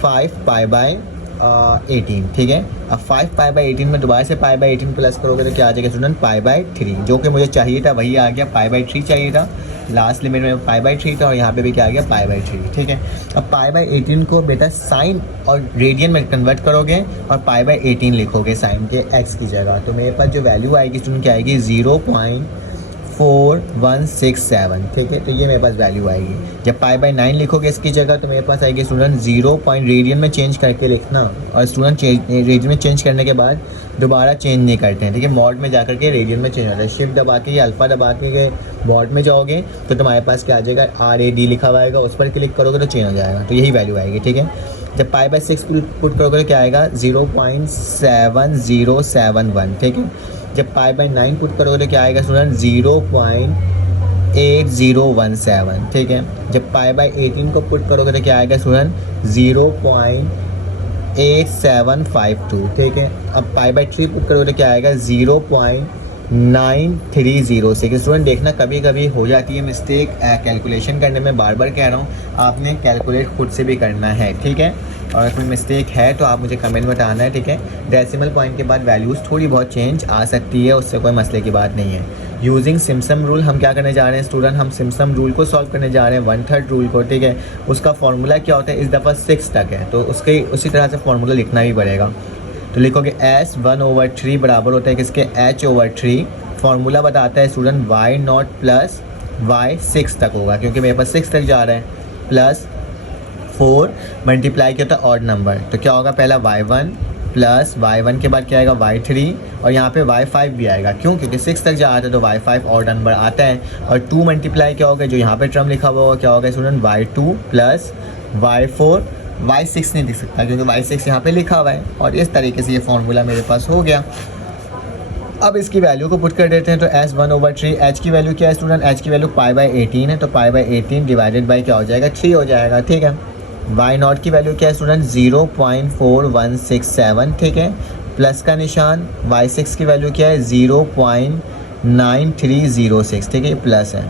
5π/18, ठीक है। अब 5π/18 में दोबारा से π/18 प्लस करोगे तो क्या आ जाएगा स्टूडेंट π/3, जो कि मुझे चाहिए था वही आ गया, π/3 चाहिए था, लास्ट लिमिट में π/3 था और यहाँ पे भी क्या आ गया π/3, ठीक है। अब π/18 को बेटा साइन और रेडियन में कन्वर्ट करोगे और π/18 लिखोगे साइन के x की जगह, तो मेरे पास जो वैल्यू आएगी स्टूडेंट क्या आएगी 0.4167, ठीक है। तो ये मेरे पास वैल्यू आएगी। जब π/9 लिखोगे इसकी जगह तो मेरे पास आएगी स्टूडेंट 0 पॉइंट रेडियन में चेंज करके लिखना, और स्टूडेंट रेडियन में चेंज करने के बाद दोबारा चेंज नहीं करते हैं, ठीक है। मॉड में जाकर के रेडियन में चेंज होता है, शिफ्ट दबा के या अल्फ़ा दबा के मॉड में जाओगे तो तुम्हारे पास क्या आ जाएगा RAD लिखा हुआ आएगा, उस पर क्लिक करोगे तो चेंज हो जाएगा, तो यही वैल्यू आएगी, ठीक है। जब π/6 पुट करोगे तो क्या आएगा 0.7071, ठीक है। जब π/9 पुट करोगे तो क्या आएगा स्टूडेंट 0.8017, ठीक है। जब π/18 को पुट करोगे तो क्या आएगा स्टूडेंट 0.8752, ठीक है। अब π/3 पुट करोगे तो क्या आएगा 0.9306। स्टूडेंट देखना कभी कभी हो जाती है मिस्टेक कैलकुलेशन करने में, बार बार कह रहा हूँ आपने कैलकुलेट खुद से भी करना है, ठीक है। और कोई मिस्टेक है तो आप मुझे कमेंट में बताना है, ठीक है। डेसिमल पॉइंट के बाद वैल्यूज़ थोड़ी बहुत चेंज आ सकती है, उससे कोई मसले की बात नहीं है। यूजिंग सिम्पसन रूल हम क्या करने जा रहे हैं स्टूडेंट, हम सिम्पसन रूल को सॉल्व करने जा रहे हैं 1/3 रूल को, ठीक है। उसका फॉर्मूला क्या होता है, इस दफ़ा 6 तक है तो उसके उसी तरह से फॉर्मूला लिखना भी पड़ेगा। तो लिखोगे S1/3 बराबर होता है किसके H/3, फार्मूला बताता है स्टूडेंट y0 प्लस y6 तक होगा, क्योंकि मेरे पास 6 तक जा रहा है, प्लस 4 मल्टीप्लाई किया होता है ऑड नंबर, तो क्या होगा पहला y1 प्लस y1 के बाद क्या आएगा y3 और यहाँ पे y5 भी आएगा, क्यों, क्योंकि 6 तक जा आता है तो y5 ऑड नंबर आता है, और 2 मल्टीप्लाई क्या होगा जो यहाँ पे टर्म लिखा हुआ होगा क्या होगा student y2 plus y4, y6 नहीं दिख सकता क्योंकि y6 यहाँ पे लिखा हुआ है, और इस तरीके से ये फार्मूला मेरे पास हो गया। अब इसकी वैल्यू को पुट कर देते हैं तो S1/3, H की वैल्यू क्या है स्टूडेंट, H की वैल्यू π/18 है, तो π/18 डिवाइडेड बाई क्या हो जाएगा 3 हो जाएगा, ठीक है। y0 की वैल्यू क्या है स्टूडेंट 0.4167, ठीक है, प्लस का निशान। y6 की वैल्यू क्या है 0.9306, ठीक है, प्लस है,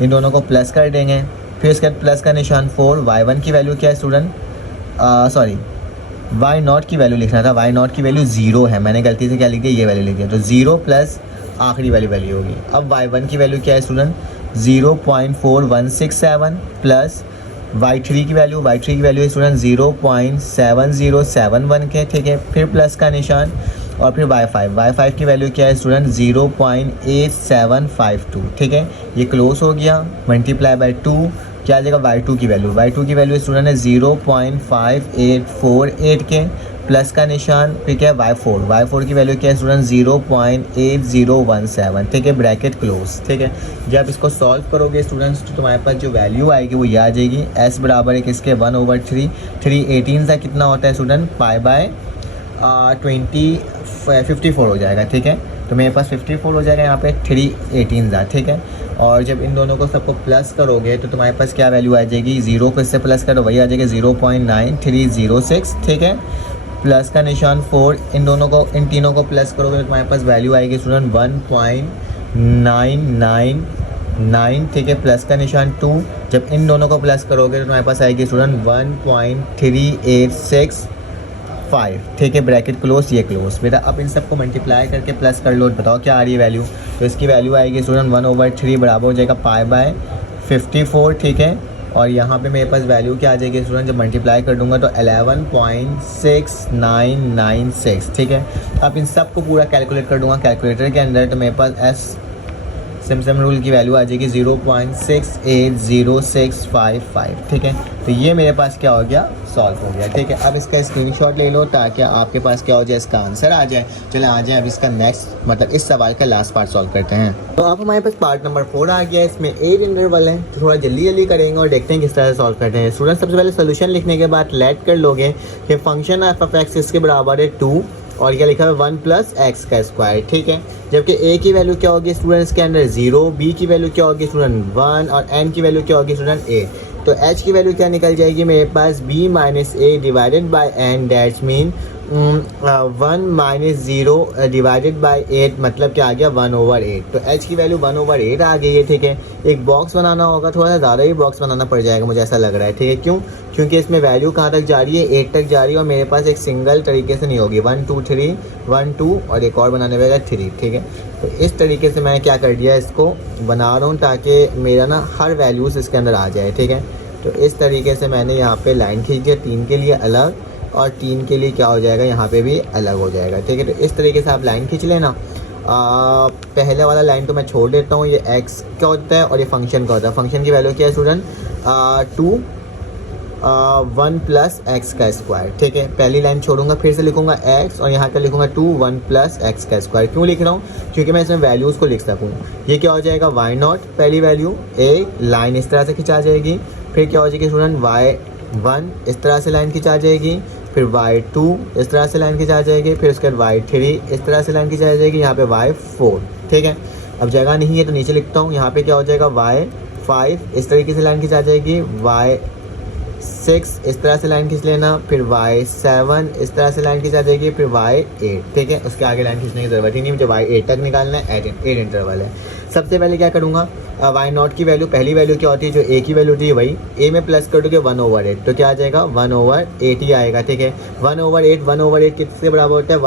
इन दोनों को प्लस कर देंगे, फिर इसके बाद प्लस का निशान 4। y1 की वैल्यू क्या है स्टूडेंट, सॉरी y0 की वैल्यू लिखना था, y0 की वैल्यू 0 है, मैंने गलती से क्या लिख दिया, ये वैल्यू लिख दिया, तो 0 प्लस आखिरी वाली वैल्यू होगी। अब y1 की वैल्यू क्या है स्टूडेंट 0.4167 प्लस y3 की वैल्यू है स्टूडेंट 0.7071 के, ठीक है, फिर प्लस का निशान, और फिर y5 की वैल्यू क्या है स्टूडेंट 0.8752, ठीक है, ये क्लोज हो गया, मल्टीप्लाई बाय 2 क्या आ जाएगा y2 की वैल्यू स्टूडेंट है 0.5848 के, प्लस का निशान, फिर क्या है y4 की वैल्यू क्या है स्टूडेंट 0.8017, ठीक है, ब्रैकेट क्लोज, ठीक है। जब इसको सॉल्व करोगे स्टूडेंट्स तो तुम्हारे पास जो वैल्यू आएगी वो ये आ जाएगी, S बराबर है किसके 1/3, 3/18 का कितना होता है स्टूडेंट π/54 हो जाएगा, ठीक है, तो मेरे पास 54 हो जाएगा यहाँ पे 3/18 था, ठीक है। और जब इन दोनों को सबको प्लस करोगे तो तुम्हारे पास क्या वैल्यू आ जाएगी, 0 को इससे प्लस करो वही आ जाएगा 0.9306, ठीक है, प्लस का निशान 4, इन तीनों को प्लस करोगे तो तुम्हारे पास वैल्यू आएगी स्टूडेंट 1.999, ठीक है, प्लस का निशान 2, जब इन दोनों को प्लस करोगे तो तुम्हारे पास आएगी स्टूडेंट 1.3865, ठीक है, ब्रैकेट क्लोज, ये क्लोज। बेटा अब इन सबको मल्टीप्लाई करके प्लस कर लो, बताओ क्या आ रही है वैल्यू, तो इसकी वैल्यू आएगी स्टूडेंट 1/3 बराबर हो जाएगा π/54, ठीक है, और यहाँ पे मेरे पास वैल्यू क्या आ जाएगी स्टूडेंट, जब मल्टीप्लाई कर दूंगा तो 11.6996, ठीक है। अब इन सब को पूरा कैलकुलेट कर दूंगा कैलकुलेटर के अंदर, तो मेरे पास सिम्पसन रूल की वैल्यू आ जाएगी 0.680655, ठीक है। तो ये मेरे पास क्या हो गया, सॉल्व हो गया, ठीक है। अब इसका स्क्रीनशॉट ले लो ताकि आपके पास क्या हो जाए, इसका आंसर आ जाए। चले आ जाए अब इसका नेक्स्ट मतलब इस सवाल का लास्ट पार्ट सॉल्व करते हैं। तो अब हमारे पास पार्ट नंबर 4 आ गया है। इसमें 8 इंटरवल है, तो थोड़ा जल्दी जल्दी करेंगे और देखते हैं किस तरह से सॉल्व करते हैं। स्टूडेंट सबसे पहले सोल्यूशन लिखने के बाद लेट कर लोगे कि फंक्शन एफ एक्स इसके बराबर है 2 और क्या लिखा है 1 + x का स्क्वायर, ठीक है। जबकि a की वैल्यू क्या होगी स्टूडेंट्स के अंदर 0, b की वैल्यू क्या होगी स्टूडेंट 1 और n की वैल्यू क्या होगी स्टूडेंट a। तो h की वैल्यू क्या निकल जाएगी मेरे पास b - a divided by n, that's mean 1 - 0 divided by 8 मतलब क्या आ गया 1/8। तो h की वैल्यू 1/8 आ गई है, ठीक है। एक बॉक्स बनाना होगा, थोड़ा सा ज़्यादा ही बॉक्स बनाना पड़ जाएगा मुझे ऐसा लग रहा है, ठीक है। क्यों? क्योंकि इसमें वैल्यू कहाँ तक जा रही है, 8 तक जा रही है और मेरे पास एक सिंगल तरीके से नहीं होगी, 1 2 3 1 2 और एक और बनाने वाला 3, ठीक है। तो इस तरीके से मैं क्या कर दिया, इसको बना रहा हूँ ताकि मेरा ना हर वैल्यूज़ इसके अंदर आ जाए, ठीक है। तो इस तरीके से मैंने यहाँ पे लाइन खींच दिया, 3 के लिए अलग और 3 के लिए क्या हो जाएगा, यहाँ पे भी अलग हो जाएगा, ठीक है। तो इस तरीके से आप लाइन खींच लेना। पहले वाला लाइन तो मैं छोड़ देता हूँ, ये x क्या होता है और ये फंक्शन का होता है। फंक्शन की वैल्यू क्या है स्टूडेंट 2 1 + x का स्क्वायर, ठीक है। पहली लाइन छोड़ूंगा, फिर से लिखूंगा x और यहाँ पे लिखूंगा 2 1 + x का स्क्वायर। क्यों लिख रहा हूँ? क्योंकि मैं इसमें वैल्यूज़ को लिख सकूँ। ये क्या हो जाएगा y0 पहली वैल्यू, एक लाइन इस तरह से खिंचा जाएगी, फिर क्या हो जाएगी स्टूडेंट y1 इस तरह से लाइन खिंचा जाएगी, फिर y2 इस तरह से लाइन खिंचा जाएगी, फिर उसके बाद y3 इस तरह से लाइन खिंचा जाएगी, यहाँ पे y4, ठीक है। अब जगह नहीं है तो नीचे लिखता हूँ, यहाँ पे क्या हो जाएगा y5 इस तरीके से लाइन खिंचा जाएगी, y6 इस तरह से लाइन खींच लेना, फिर y7 इस तरह से लाइन खिंचा जाएगी, फिर y8, ठीक है। उसके आगे लाइन खींचने की ज़रूरत ही नहीं, मुझे y8 तक निकालना है, 8 इंटरवल है। सबसे पहले क्या करूँगा, y0 की वैल्यू पहली वैल्यू क्या होती है, जो a की वैल्यू थी वही a में प्लस कर दोगे 1/8, तो क्या आ जाएगा 1/8 ही आएगा, ठीक है। 1/8 किसके बराबर होता है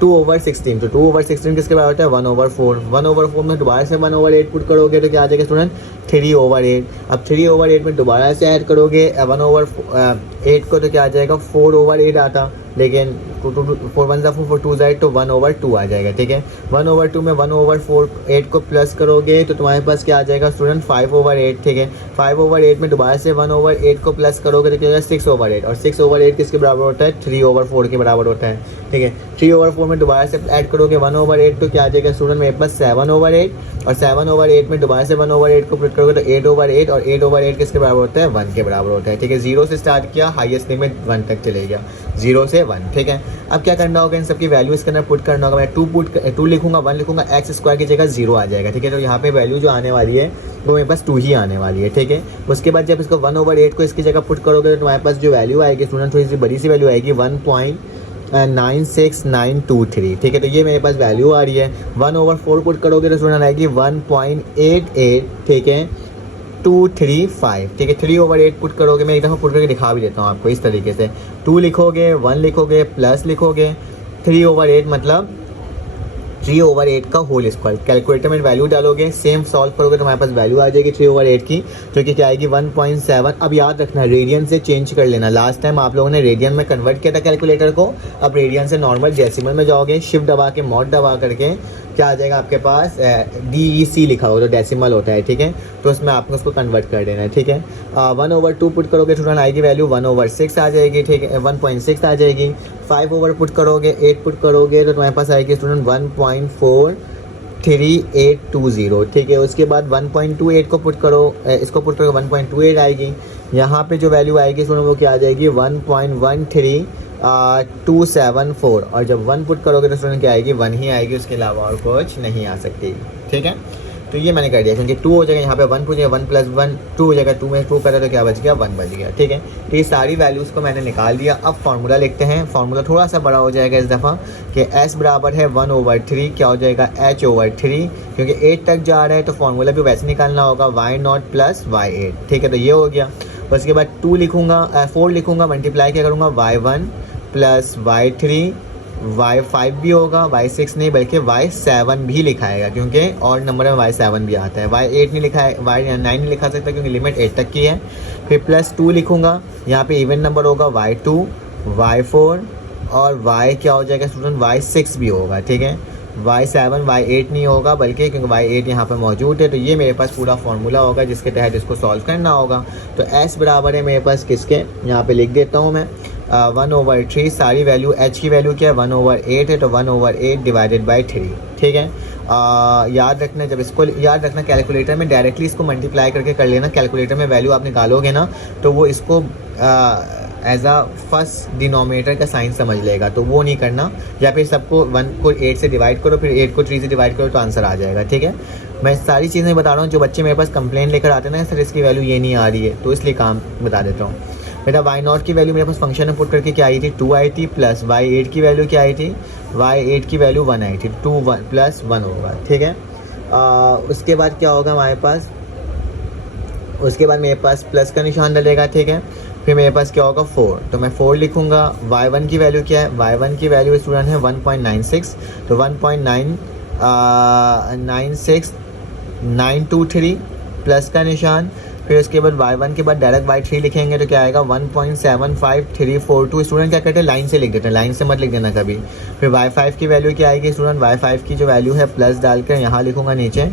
2/16, तो 2/16 किसके बराबर होता है 1/4। 1/4 में दोबारा से 1/8 पुट करोगे तो क्या आ जाएगा स्टूडेंट 3/8। अब 3/8 में दोबारा से ऐड करोगे 1/8 को तो क्या आ जाएगा 4/8 आता, लेकिन 4 1 4 2 तो 1/2 आ जाएगा, ठीक है। 1/2 में 1/8 को प्लस करोगे तो तुम्हारे पास क्या आ जाएगा स्टूडेंट 5/8, ठीक है। 5/8 में दोबारा से 1/8 को प्लस करोगे तो क्या आ जाएगा 6/8 और 6/8 किसके बराबर होता है 3/4 के बराबर होता है, ठीक है। 3/4 में दोबारा से ऐड करोगे 1/8 तो क्या आ जाएगा स्टूडेंट मेरे पास 7/8 और 7/8 में दोबारा से 1/8 को प्लस करोगे तो 8/8 और 8/8 किसके बराबर होता है 1 के बराबर होता है, ठीक है। 0 से स्टार्ट किया, हाईएस्ट लिमिट 1 तक चले गया, 0 से 1, ठीक है। अब क्या करना होगा, इन सबकी वैल्यू इसके अंदर पुट करना होगा। मैं 2 लिखूंगा, 1 लिखूंगा, एक्स स्क्वायर की जगह 0 आ जाएगा, ठीक है। तो यहाँ पे वैल्यू जो आने वाली है वो मेरे पास 2 ही आने वाली है, ठीक है। उसके बाद जब इसको 1/8 को इसकी जगह पुट करोगे तो तुम्हारे पास जो वैल्यू आएगी स्टूडेंट थोड़ी सी बड़ी सी वैल्यू आएगी 1.96923, ठीक है। तो ये मेरे पास वैल्यू आ रही है। 1/4 पुट करोगे तो स्टूडेंट आएगी 1.88, ठीक है 235, ठीक है। 3/8 पुट करोगे, मैं एक दफ़ा पुट करके दिखा भी देता हूँ आपको इस तरीके से। 2 लिखोगे, 1 लिखोगे, प्लस लिखोगे 3/8 मतलब 3/8 का होल स्क्वायर। कैलकुलेटर में वैल्यू डालोगे, सेम सॉल्व करोगे तो हमारे पास वैल्यू आ जाएगी 3/8 की, जो कि क्या आएगी 1.7। अब याद रखना रेडियन से चेंज कर लेना। लास्ट टाइम आप लोगों ने रेडियन में कन्वर्ट किया था कैलकुलेटर को, अब रेडियन से नॉर्मल डेसिमल में जाओगे, शिफ्ट दबा के मॉड दबा करके क्या आ जाएगा आपके पास DEC लिखा होगा, जो डेसिमल होता है, ठीक है। तो उसमें आपको उसको कन्वर्ट कर देना है, ठीक है। 1/2 पुट करोगे स्टूडेंट आएगी वैल्यू 1/6 आ जाएगी, ठीक है 1.6 आ जाएगी। 5 पुट करोगे, 8 पुट करोगे तो तुम्हारे पास आएगी स्टूडेंट 1.43820, ठीक है। उसके बाद 1.28 को पुट करो, इसको पुट करोगे 1.28 आएगी। यहाँ पे जो वैल्यू आएगी स्टूडेंट वो क्या आ जाएगी 1.13274 और जब 1 पुट करोगे तो स्टूडेंट क्या आएगी 1 ही आएगी, उसके अलावा और कुछ नहीं आ सकती, ठीक है। तो ये मैंने कर दिया क्योंकि 2 हो जाएगा, यहाँ पे 1 पूछेगा 1 + 1 2 हो जाएगा, 2 में 2 करा तो क्या बच गया 1 बच गया, ठीक है। तो ये सारी वैल्यूज़ को मैंने निकाल दिया। अब फार्मूला लिखते हैं। फार्मूला थोड़ा सा बड़ा हो जाएगा इस दफ़ा कि S बराबर है 1/3 क्या हो जाएगा H/3, क्योंकि 8 तक जा रहा है तो फार्मूला भी वैसे निकालना होगा y0 + y8, ठीक है। तो ये हो गया। उसके बाद 4 लिखूँगा, मल्टीप्लाई क्या करूँगा y1 + y3 y5 भी होगा, y6 नहीं बल्कि y7 भी लिखाएगा क्योंकि और नंबर में y7 भी आता है। y8 नहीं लिखा है, y9 नहीं लिखा सकता क्योंकि लिमिट 8 तक की है। फिर +2 लिखूँगा, यहाँ पे इवन नंबर होगा y2 y4 और y क्या हो जाएगा स्टूडेंट y6 भी होगा, ठीक है। y7 y8 नहीं होगा, बल्कि क्योंकि y8 यहाँ पर मौजूद है। तो ये मेरे पास पूरा फार्मूला होगा जिसके तहत इसको सॉल्व करना होगा। तो s बराबर है मेरे पास किसके, यहाँ पे लिख देता हूँ मैं 1/3। सारी वैल्यू h की वैल्यू क्या है 1/8 है, तो 1/8 डिवाइडेड बाई 3। ठीक है, याद रखना, जब इसको याद रखना कैलकुलेटर में डायरेक्टली इसको मल्टीप्लाई करके कर लेना। कैलकुलेटर में वैल्यू आप निकालोगे ना तो वो इसको एज आ फर्स्ट डिनोमिनेटर का साइन समझ लेगा, तो वो नहीं करना। या फिर सबको 1 को 8 से डिवाइड करो, फिर 8 को 3 से डिवाइड करो, तो आंसर आ जाएगा। ठीक है, मैं सारी चीज़ें बता रहा हूँ। जो बच्चे मेरे पास कंप्लेन लेकर आते हैं ना, सर इसकी वैल्यू ये नहीं आ रही है, तो इसलिए काम बता देता हूँ। बेटा y0 की वैल्यू मेरे पास फंक्शन में पुट करके क्या आई थी 2 आई थी, प्लस y8 की वैल्यू क्या आई थी, y8 की वैल्यू 1 आई थी, 2 + 1 होगा। ठीक है, उसके बाद क्या होगा हमारे पास, उसके बाद मेरे पास प्लस का निशान डलेगा। ठीक है, फिर मेरे पास क्या होगा 4, तो मैं 4 लिखूँगा। y1 की वैल्यू क्या है, y1 की वैल्यू स्टूडेंट है 1.96, तो 1.96923 प्लस का निशान। फिर उसके बाद y1 के बाद डायरेक्ट y3 लिखेंगे तो क्या आएगा 1.75342। स्टूडेंट क्या करते हैं, लाइन से लिख देते हैं, लाइन से मत लिख देना कभी। फिर y5 की वैल्यू क्या आएगी स्टूडेंट, y5 की जो वैल्यू है प्लस डालकर यहाँ लिखूँगा नीचे,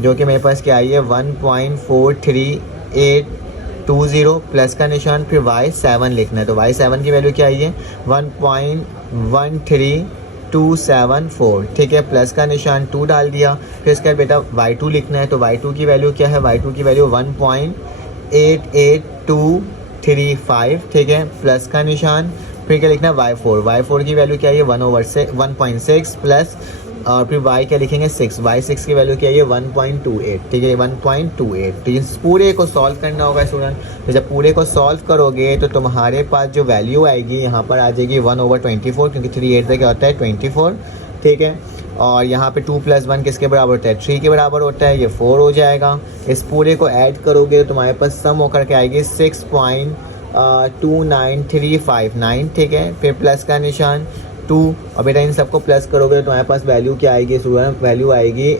जो कि मेरे पास क्या आई है 1.43820 प्लस का निशान। फिर y7 लिखना है, तो y7 की वैल्यू क्या आई है 1.13274। ठीक है, प्लस का निशान 2 डाल दिया। फिर इसके बाद बेटा y2 लिखना है, तो y2 की वैल्यू क्या है, y2 की वैल्यू 1.88235। ठीक है, प्लस का निशान। फिर क्या लिखना है y4 की वैल्यू क्या है 1/6 प्लस, और फिर y क्या लिखेंगे 6, y6 की वैल्यू क्या है 1.28। ठीक है, 1.28। तो इस पूरे को सॉल्व करना होगा स्टूडेंट। तो जब पूरे को सॉल्व करोगे तो तुम्हारे पास जो वैल्यू आएगी यहाँ पर आ जाएगी 1/24, क्योंकि 3/8 का क्या होता है 24। ठीक है, और यहाँ पे 2 + 1 किसके बराबर होता है 3 के बराबर होता है, ये 4 हो जाएगा। इस पूरे को ऐड करोगे तो तुम्हारे पास सम होकर के आएगी 6.29359। ठीक है, फिर प्लस का निशान 2, और बेटा इन सबको प्लस करोगे तो तुम्हारे पास वैल्यू क्या आएगी स्टूडेंट, वैल्यू आएगी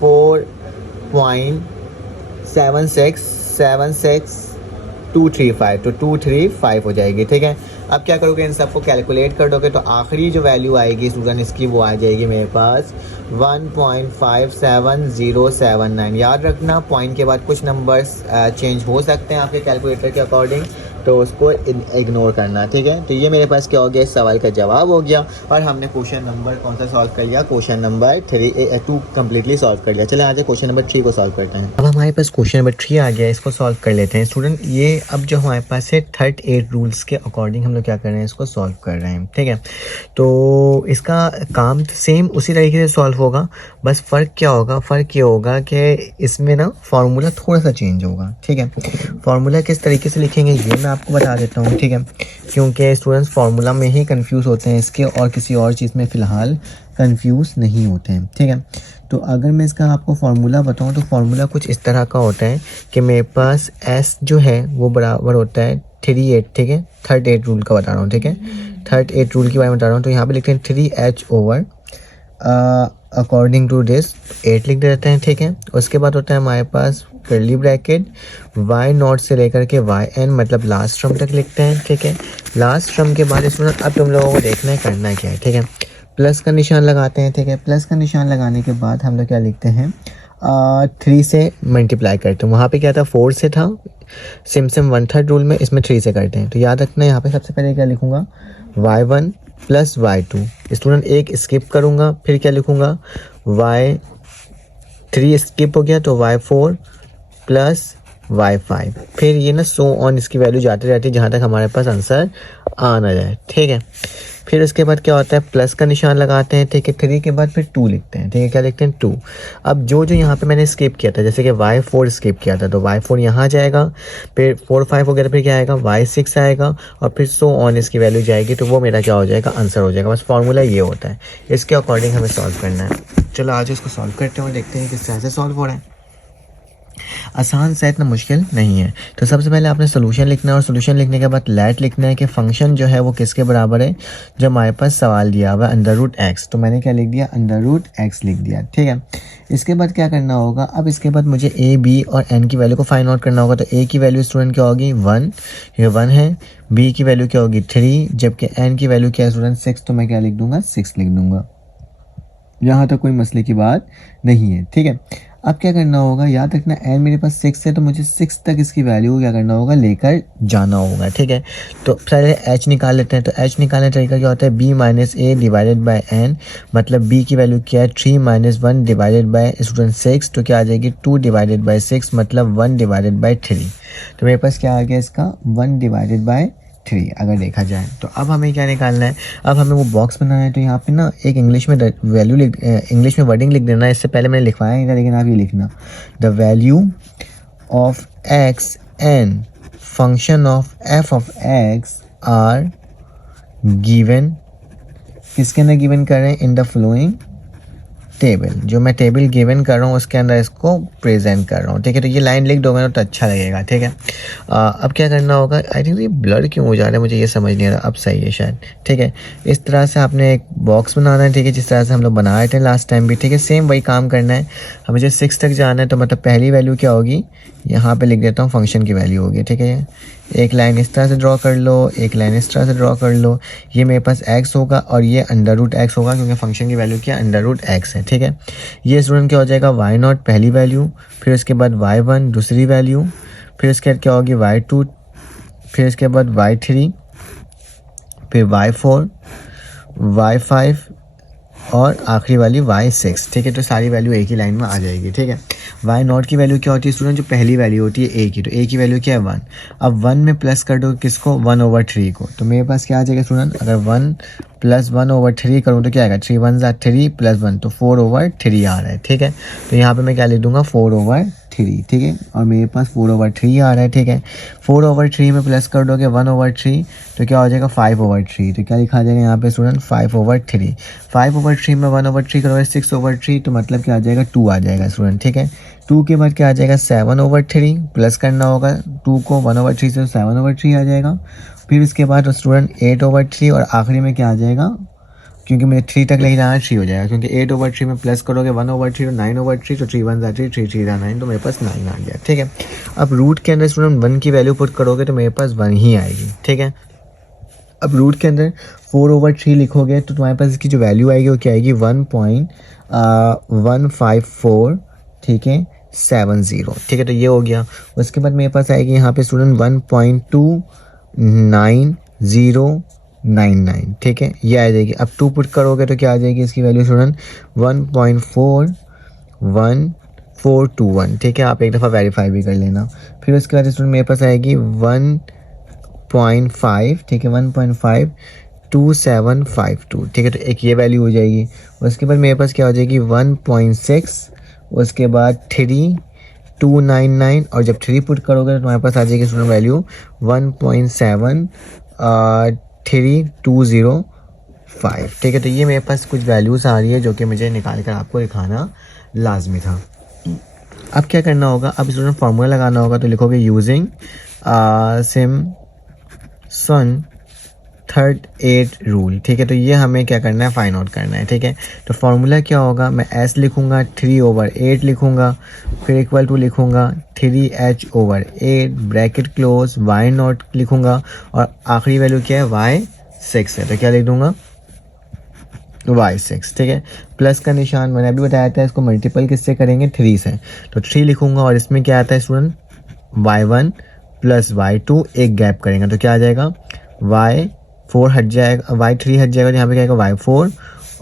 4.76235, तो 235 हो जाएगी। ठीक है, अब क्या करोगे इन सबको कैलकुलेट कर दोगे तो आखिरी जो वैल्यू आएगी स्टूडेंट इसकी वो आ जाएगी मेरे पास 1.57079। याद रखना पॉइंट के बाद कुछ नंबर्स चेंज हो सकते हैं आपके कैलकुलेटर के अकॉर्डिंग, तो उसको इग्नोर करना। ठीक है, तो ये मेरे पास क्या हो गया, इस सवाल का जवाब हो गया। और हमने क्वेश्चन नंबर कौन सा सॉल्व कर लिया, क्वेश्चन नंबर 2 कम्प्लीटली सॉल्व कर लिया। चले आज क्वेश्चन नंबर 3 को सॉल्व करते हैं। अब हमारे पास क्वेश्चन नंबर 3 आ गया, इसको सॉल्व कर लेते हैं स्टूडेंट। ये अब जो हमारे पास है 38 रूल्स के अकॉर्डिंग हम लोग क्या कर रहे हैं, इसको सॉल्व कर रहे हैं। ठीक है, तो इसका काम सेम उसी तरीके से सॉल्व होगा, बस फ़र्क क्या होगा, फ़र्क ये होगा कि इसमें ना फार्मूला थोड़ा सा चेंज होगा। ठीक है, फार्मूला किस तरीके से लिखेंगे ये मैं आपको बता देता हूँ। ठीक है, क्योंकि स्टूडेंट्स फार्मूला में ही कंफ्यूज होते हैं इसके, और किसी और चीज़ में फ़िलहाल कंफ्यूज नहीं होते हैं। ठीक है, तो अगर मैं इसका आपको फार्मूला बताऊँ तो फार्मूला कुछ इस तरह का होता है कि मेरे पास s जो है वो बराबर होता है 38। ठीक है, 38 रूल का बता रहा हूँ। ठीक है, 38 रूल के बारे में बता रहा हूँ, तो यहाँ पे लिखते हैं 3h/, अकॉर्डिंग टू दिस 8 लिख देते हैं। ठीक है, उसके बाद होता है हमारे पास कर्ली ब्रैकेट y0 से लेकर के yn, मतलब लास्ट टर्म तक लिखते हैं। ठीक है, लास्ट टर्म के बाद इसमें अब तुम लोगों को देखना है करना क्या है। ठीक है, प्लस का निशान लगाते हैं। ठीक है, प्लस का निशान लगाने के बाद हम लोग क्या लिखते हैं 3 से मल्टीप्लाई करते हैं। वहाँ पे क्या था 4 से था, सिम 1/3 रूल में इसमें 3 से करते हैं। तो याद रखना यहाँ पे सबसे पहले क्या लिखूँगा y1 + y2। स्टूडेंट एक स्किप करूँगा, फिर क्या लिखूँगा y3 स्किप हो गया तो y4 + y5। फिर ये ना सो ऑन इसकी वैल्यू जाती रहती है जहाँ तक हमारे पास आंसर आ ना जाए। ठीक है, फिर उसके बाद क्या होता है प्लस का निशान लगाते हैं। ठीक है, 3 के बाद फिर 2 लिखते हैं। ठीक है, क्या लिखते हैं 2। अब जो यहाँ पे मैंने स्किप किया था, जैसे कि y4 स्किप किया था, तो y4 यहाँ जाएगा, फिर 4 5 वगैरह, फिर क्या आएगा y6 आएगा, और फिर सो ऑन इसकी वैल्यू जाएगी, तो वो मेरा क्या हो जाएगा आंसर हो जाएगा। बस फार्मूला ये होता है, इसके अकॉर्डिंग हमें सॉल्व करना है। चलो आज इसको सॉल्व करते हैं और देखते हैं किस तरह से सॉल्व हो रहा है। आसान सा, इतना मुश्किल नहीं है। तो सबसे पहले आपने सोल्यूशन लिखना है, और सोल्यूशन लिखने के बाद लेट लिखना है कि फंक्शन जो है वो किसके बराबर है, जो हमारे पास सवाल दिया हुआ √x। तो मैंने क्या लिख दिया √x लिख दिया। ठीक है, इसके बाद क्या करना होगा, अब इसके बाद मुझे a, b और n की वैल्यू को फाइंड आउट करना होगा। तो a की वैल्यू स्टूडेंट क्या होगी 1, ये 1 है। b की वैल्यू क्या होगी 3, जबकि n की वैल्यू क्या है स्टूडेंट 6, तो मैं क्या लिख दूंगा 6 लिख दूंगा। यहाँ तक कोई मसले की बात नहीं है, ठीक है। अब क्या करना होगा, याद रखना n मेरे पास 6 है तो मुझे 6 तक इसकी वैल्यू क्या करना होगा, लेकर जाना होगा, ठीक है। तो पहले h निकाल लेते हैं। तो h निकालने का तरीका क्या होता है, b minus A divided by n, मतलब b की वैल्यू क्या है 3 माइनस 1 डिवाइडेड बाय स्टूडेंट 6, तो क्या आ जाएगी 2 डिवाइडेड बाय 6, मतलब 1 डिवाइडेड बाय 3। तो मेरे पास क्या आ गया इसका 1 डिवाइडेड बाय 3 अगर देखा जाए। तो अब हमें क्या निकालना है, अब हमें वो बॉक्स बनाना है। तो यहाँ पे ना एक इंग्लिश में वैल्यू इंग्लिश में वर्डिंग लिख देना है। इससे पहले मैंने लिखवाया नहीं था, लेकिन आप ये लिखना, the value of x and function of F of x are given, किसके अंदर गिवन कर रहे हैं, इन द फ्लोइंग टेबल। जो मैं टेबल गिवन कर रहा हूँ उसके अंदर इसको प्रेजेंट कर रहा हूँ, ठीक है। तो ये लाइन लिख दोगे ना तो अच्छा लगेगा, ठीक है। अब क्या करना होगा, आई थिंक ये ब्लर क्यों हो जा रहा है, मुझे ये समझ नहीं आ रहा, अब सही है शायद, ठीक है। इस तरह से आपने एक बॉक्स बनाना है, ठीक है, जिस तरह से हम लोग बनाए थे लास्ट टाइम भी, ठीक है। सेम वही काम करना है। हमें जो 6 तक जाना है, तो मतलब पहली वैल्यू क्या होगी, यहाँ पे लिख देता हूँ फंक्शन की वैल्यू होगी, ठीक है। एक लाइन इस तरह से ड्रॉ कर लो, एक लाइन इस तरह से ड्रॉ कर लो। ये मेरे पास x होगा और ये अंडर रूट एक्स होगा, क्योंकि फंक्शन की वैल्यू क्या अंडर रूट एक्स है, ठीक है। ये स्टूडेंट क्या हो जाएगा, y0 पहली वैल्यू, फिर उसके बाद y1 दूसरी वैल्यू, फिर उसके बाद क्या होगी y2, फिर इसके बाद y3, फिर y4, y5 और आखिरी वाली y6, ठीक है। तो सारी वैल्यू एक ही लाइन में आ जाएगी, ठीक है। y0 की वैल्यू क्या होती है स्टूडेंट, जो पहली वैल्यू होती है a की, तो a की वैल्यू क्या है 1। अब 1 में प्लस कर दो किसको, 1/3 को। तो मेरे पास क्या आ जाएगा स्टूडेंट, अगर 1 प्लस 1/3 करूँ तो क्या आएगा, 3 1 3 प्लस 1, तो 4/3 आ रहा है, ठीक है। तो यहाँ पे मैं क्या लिख दूंगा 4/3, ठीक है। और मेरे पास 4/3 आ रहा है, ठीक है। 4/3 में प्लस कर दोगे 1/3 तो क्या हो जाएगा 5/3। तो क्या लिखा जाएगा यहाँ पे स्टूडेंट 5/3। 5/3 में 1/3 करोगे 6/3, तो मतलब क्या आ जाएगा 2 आ जाएगा स्टूडेंट, ठीक है। 2 के बाद क्या आ जाएगा 7/3, प्लस करना होगा 2 को 1/3 से, 7/3 आ जाएगा। फिर इसके बाद स्टूडेंट 8/3 और आखिरी में क्या आ जाएगा, क्योंकि मुझे 3 तक लेके जाना 3 हो जाएगा, क्योंकि 8/3 में प्लस करोगे 1/3 तो 9/3, तो 3 1 3 3 3 9, तो मेरे पास 9 आ गया, ठीक है। अब रूट के अंदर स्टूडेंट 1 की वैल्यू पुट करोगे तो मेरे पास 1 ही आएगी, ठीक है। अब रूट के अंदर 4/3 लिखोगे तो तुम्हारे पास इसकी जो वैल्यू आएगी वो क्या आएगी 1.154, ठीक है 70, ठीक है। तो ये हो गया। उसके बाद मेरे पास आएगी यहाँ पे स्टूडेंट 1.29099, ठीक है, ये आ जाएगी। अब 2 पुट करोगे तो क्या आ जाएगी इसकी वैल्यू स्टूडेंट 1.41421, ठीक है। आप एक दफ़ा वेरीफाई भी कर लेना। फिर उसके बाद स्टूडेंट मेरे पास आएगी 1.5, ठीक है 1.52752, ठीक है। तो एक ये वैल्यू हो जाएगी। उसके बाद मेरे पास क्या हो जाएगी 1.6, उसके बाद 3299, और जब 3 पुट करोगे तो तुम्हारे पास आ जाएगी स्टूडेंट वैल्यू 1.73205, ठीक है। तो ये मेरे पास कुछ वैल्यूज़ आ रही है जो कि मुझे निकाल कर आपको दिखाना लाजमी था। अब क्या करना होगा, अब स्टूडेंट फार्मूला लगाना होगा। तो लिखोगे यूजिंग सिम्पसन थर्ड 8 रूल, ठीक है। तो ये हमें क्या करना है, फाइंड आउट करना है, ठीक है। तो फार्मूला क्या होगा, मैं s लिखूंगा 3/8 लिखूंगा, फिर इक्वल टू लिखूंगा 3h/8 ब्रैकेट क्लोज y0 लिखूंगा, और आखिरी वैल्यू क्या है y6 है, तो क्या लिख दूंगा y6, ठीक है। प्लस का निशान मैंने अभी बताया था, इसको मल्टीपल किससे करेंगे 3 से, तो 3 लिखूंगा। और इसमें क्या आता है स्टूडेंट y1 प्लस y2, एक गैप करेंगे तो क्या आ जाएगा y4 हट जाएगा, y3 हट जाएगा, तो यहाँ पे क्या आएगा y4,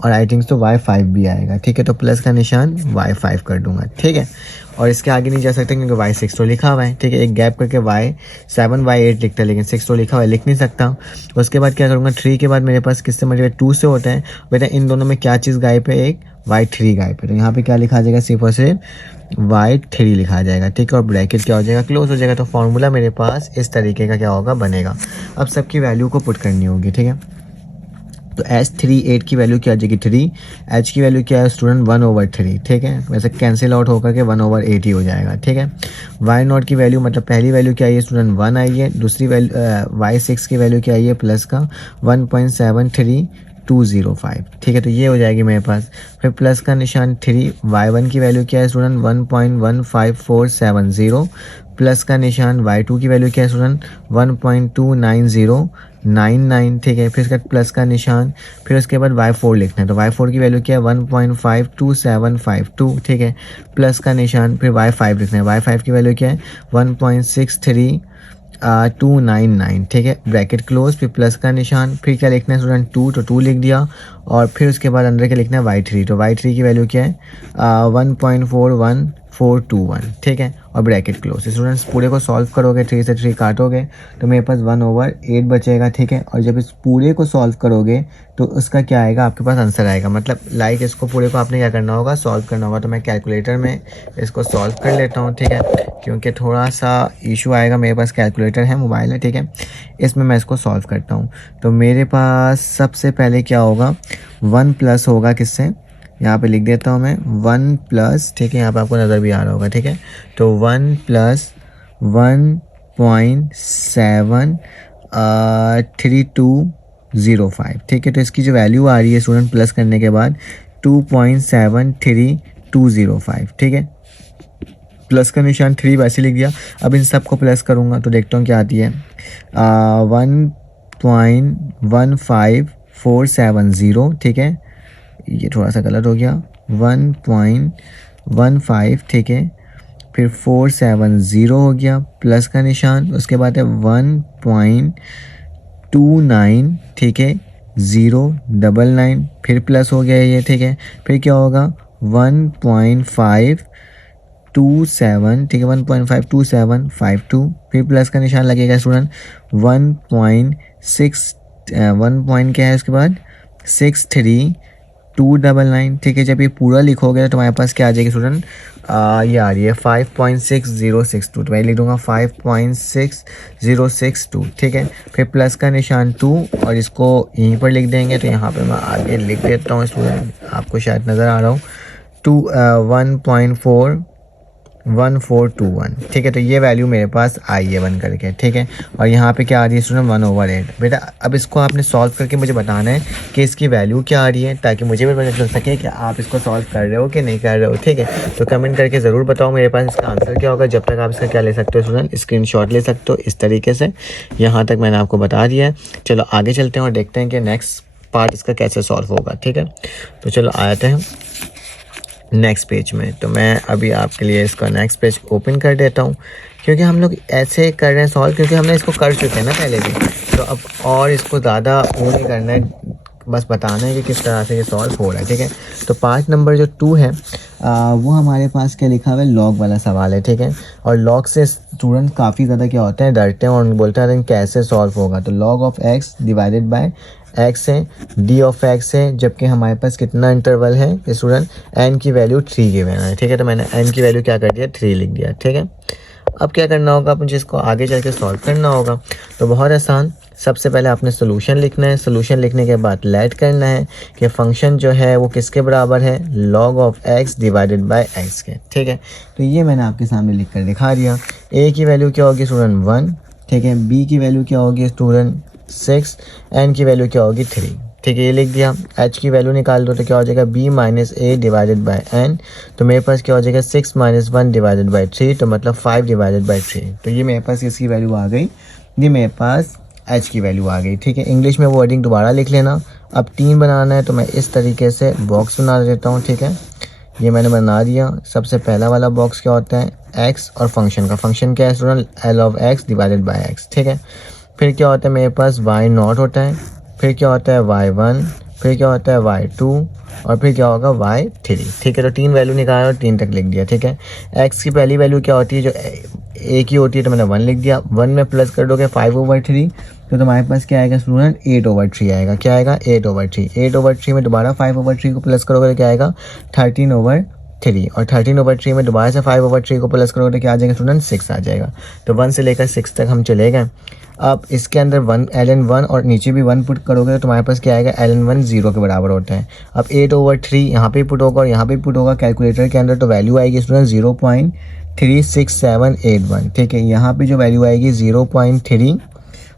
और आई थिंक तो y5 भी आएगा, ठीक है। तो प्लस का निशान y5 कर दूंगा, ठीक है। और इसके आगे नहीं जा सकते क्योंकि y6 तो लिखा हुआ है, ठीक है। एक गैप करके y7 y8 लिखता है, लेकिन 6 तो लिखा हुआ है, लिख नहीं सकता। उसके बाद क्या करूँगा 3 के बाद मेरे पास किससे मल्टीप्लाई 2 से होता है। बेटा इन दोनों में क्या चीज़ गायब है, एक y3 गायब है, तो यहाँ पे क्या लिखा जाएगा सिर्फ और सिर्फ y3 लिखा जाएगा, ठीक है। और ब्रैकेट क्या हो जाएगा, क्लोज हो जाएगा। तो फॉर्मूला मेरे पास इस तरीके का क्या होगा, बनेगा। अब सबकी वैल्यू को पुट करनी होगी, ठीक है। तो S38 की वैल्यू क्या आ जाएगी 3, H की वैल्यू क्या है स्टूडेंट 1/3, ठीक है। वैसे कैंसिल आउट होकर के 1/8 ही हो जाएगा, ठीक है। y0 की वैल्यू मतलब पहली वैल्यू क्या आई है स्टूडेंट 1 आई है, दूसरी वैल्यू y6 की वैल्यू क्या आई है प्लस का 1.73205, ठीक है। तो ये हो जाएगी मेरे पास। फिर प्लस का निशान 3, y1 की वैल्यू क्या है स्टूडेंट 1.15470, प्लस का निशान y2 की वैल्यू क्या है स्टूडेंट 1.29099, ठीक है। फिर इसका प्लस का निशान, फिर उसके बाद y4 लिखना है, तो y4 की वैल्यू क्या है 1.52752, ठीक है। प्लस का निशान, फिर y5 लिखना है, y5 की वैल्यू क्या है 1.63299, ठीक है। ब्रैकेट क्लोज, फिर प्लस का निशान, फिर क्या लिखना है स्टूडेंट 2, तो 2 लिख दिया। और फिर उसके बाद अंदर क्या लिखना है y3, तो y3 की वैल्यू क्या है 1.41421, ठीक है। और ब्रैकेट क्लोज। स्टूडेंट्स पूरे को सॉल्व करोगे, 3 से 3 काटोगे तो मेरे पास 1/8 बचेगा, ठीक है। और जब इस पूरे को सॉल्व करोगे तो उसका क्या आएगा, आपके पास आंसर आएगा। मतलब लाइक इसको पूरे को आपने क्या करना होगा, सॉल्व करना होगा। तो मैं कैलकुलेटर में इसको सॉल्व कर लेता हूँ, ठीक है, क्योंकि थोड़ा सा इशू आएगा। मेरे पास कैलकुलेटर है, मोबाइल है, ठीक है, इसमें मैं इसको सॉल्व करता हूँ। तो मेरे पास सबसे पहले क्या होगा, 1 प्लस होगा किससे, यहाँ पे लिख देता हूँ मैं 1 प्लस, ठीक है, यहाँ पे आपको नज़र भी आ रहा होगा, ठीक है। तो 1 प्लस 1.73205, ठीक है। तो इसकी जो वैल्यू आ रही है स्टूडेंट प्लस करने के बाद 2.73205, ठीक है। प्लस का निशान 3 वैसे लिख दिया। अब इन सब को प्लस करूँगा तो देखता हूँ क्या आती है, 1.15470, ठीक है। ये थोड़ा सा गलत हो गया, 1.15, ठीक है। फिर 470 हो गया, प्लस का निशान, उसके बाद है 1.29, ठीक है, 099, फिर प्लस हो गया ये, ठीक है। फिर क्या होगा 1.527, ठीक है, 1.52752, फिर प्लस का निशान लगेगा स्टूडेंट 1.6 1 पॉइंट क्या है उसके बाद 63299, ठीक है। जब ये पूरा लिखोगे तो तुम्हारे पास क्या आ जाएगी स्टूडेंट, ये आ रही है 5.6062, तो मैं लिख दूँगा 5.6062, ठीक है। फिर प्लस का निशान 2 और इसको यहीं पर लिख देंगे। तो यहाँ पे मैं आगे लिख देता हूँ स्टूडेंट, आपको शायद नज़र आ रहा हूँ 1.1421, ठीक है। तो ये वैल्यू मेरे पास आई है 1 करके, ठीक है। और यहाँ पे क्या आ रही है स्टूडेंट 1/8। बेटा अब इसको आपने सॉल्व करके मुझे बताना है कि इसकी वैल्यू क्या आ रही है, ताकि मुझे भी पता चल सके कि आप इसको सॉल्व कर रहे हो कि नहीं कर रहे हो, ठीक है। तो कमेंट करके ज़रूर बताओ मेरे पास इसका आंसर क्या होगा। जब तक आप इसका क्या ले सकते हो स्टूडेंट, स्क्रीनशॉट ले सकते हो इस तरीके से। यहाँ तक मैंने आपको बता दिया है। चलो आगे चलते हैं और देखते हैं कि नेक्स्ट पार्ट इसका कैसे सॉल्व होगा, ठीक है। तो चलो आते हैं नेक्स्ट पेज में। तो मैं अभी आपके लिए इसका नेक्स्ट पेज ओपन कर देता हूँ, क्योंकि हम लोग ऐसे कर रहे हैं सॉल्व क्योंकि हमने इसको कर चुके हैं ना पहले भी। तो अब और इसको ज़्यादा वो नहीं करना है, बस बताना है कि किस तरह से ये सॉल्व हो रहा है, ठीक है। तो पार्ट नंबर जो 2 है वो हमारे पास क्या लिखा हुआ है, लॉग वाला सवाल है, ठीक है। और लॉग से स्टूडेंट काफ़ी ज़्यादा क्या होते हैं, डरते हैं और बोलते हैं कैसे सॉल्व होगा। तो log of x divided by x है, डी ऑफ एक्स है, जबकि हमारे पास कितना इंटरवल है स्टूडेंट, एन की वैल्यू 3 गिवन है, ठीक है। तो मैंने एन की वैल्यू क्या कर दिया 3 लिख दिया, ठीक है। अब क्या करना होगा, मुझे इसको आगे चल के सॉल्व करना होगा। तो बहुत आसान, सबसे पहले आपने सोल्यूशन लिखना है। सोल्यूशन लिखने के बाद लेट करना है कि फंक्शन जो है वो किसके बराबर है, log of x divided by x के, ठीक है। तो ये मैंने आपके सामने लिख कर दिखा दिया। ए की वैल्यू क्या होगी स्टूडेंट 1, ठीक है। बी की वैल्यू क्या होगी स्टूडेंट 6, एन की वैल्यू क्या होगी 3, ठीक है, ये लिख दिया। एच की वैल्यू निकाल दो तो क्या हो जाएगा b minus A divided by N. तो मेरे पास क्या हो जाएगा 6 माइनस 1 डिवाइडेड बाई 3, तो मतलब 5 डिवाइडेड बाई 3। तो ये मेरे पास इसकी वैल्यू आ गई, ये मेरे पास एच की वैल्यू आ गई, ठीक है। इंग्लिश में वर्डिंग दोबारा लिख लेना। अब 3 बनाना है तो मैं इस तरीके से बॉक्स बना देता हूँ, ठीक है। ये मैंने बना दिया। सबसे पहला वाला बॉक्स क्या होता है, एक्स और फंक्शन का, फंक्शन क्या है student, L of x divided by x, ठीक है। फिर क्या होता है मेरे पास वाई नॉट होता है, फिर क्या होता है y1, फिर क्या होता है y2 और फिर क्या होगा y3, ठीक है। तो 3 वैल्यू निकाला और 3 तक लिख दिया, ठीक है। x की पहली वैल्यू क्या होती है, जो a की होती है, तो मैंने 1 लिख दिया। 1 में प्लस कर दोगे 5/3, तो तुम्हारे पास क्या आएगा स्टूडेंट 8/3 आएगा। क्या आएगा 8/3। 8/3 में दोबारा 5/3 को प्लस करोगे तो क्या आएगा 13/3, और 13/3 में दोबारा से 5/3 को प्लस करोगे तो क्या आ जाएगा स्टूडेंट 6 आ जाएगा। तो 1 से लेकर 6 तक हम चले गए। अब इसके अंदर 1 ln1 और नीचे भी 1 पुट करोगे तो तुम्हारे पास क्या आएगा ln1 0 के बराबर होता है। अब 8/3 यहाँ पे पुट होगा और यहाँ पे पुट होगा कैलकुलेटर के अंदर, तो वैल्यू आएगी स्टूडेंट 0.36781, ठीक है। यहाँ पे जो वैल्यू आएगी 0.3,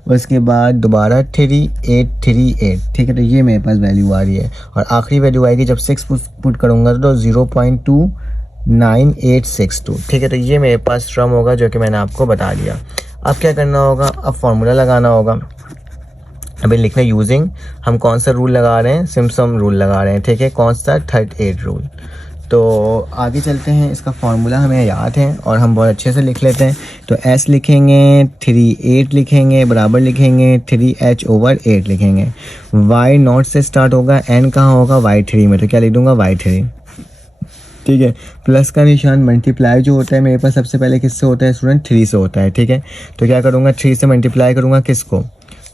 उसके बाद दोबारा 3838, ठीक है। तो ये मेरे पास वैल्यू आ रही है और आखिरी वैल्यू आएगी जब 6 पुट करूँगा तो 9862, ठीक है। तो ये मेरे पास स्ट्रम होगा जो कि मैंने आपको बता दिया। अब क्या करना होगा, अब फार्मूला लगाना होगा। अभी लिखना यूजिंग, हम कौन सा रूल लगा रहे हैं, सिम्पसन रूल लगा रहे हैं, ठीक है। कौन सा, 38 रूल। तो आगे चलते हैं, इसका फार्मूला हमें याद है और हम बहुत अच्छे से लिख लेते हैं। तो s लिखेंगे 38 लिखेंगे, बराबर लिखेंगे 3h/8 लिखेंगे। y नॉट से स्टार्ट होगा, n कहाँ होगा, y3 में, तो क्या लिख दूंगा, y3, ठीक है। प्लस का निशान मल्टीप्लाई जो होता है मेरे पास सबसे पहले किससे होता है स्टूडेंट, 3 से होता है, ठीक है। तो क्या करूँगा, 3 से मल्टीप्लाई करूँगा किसको,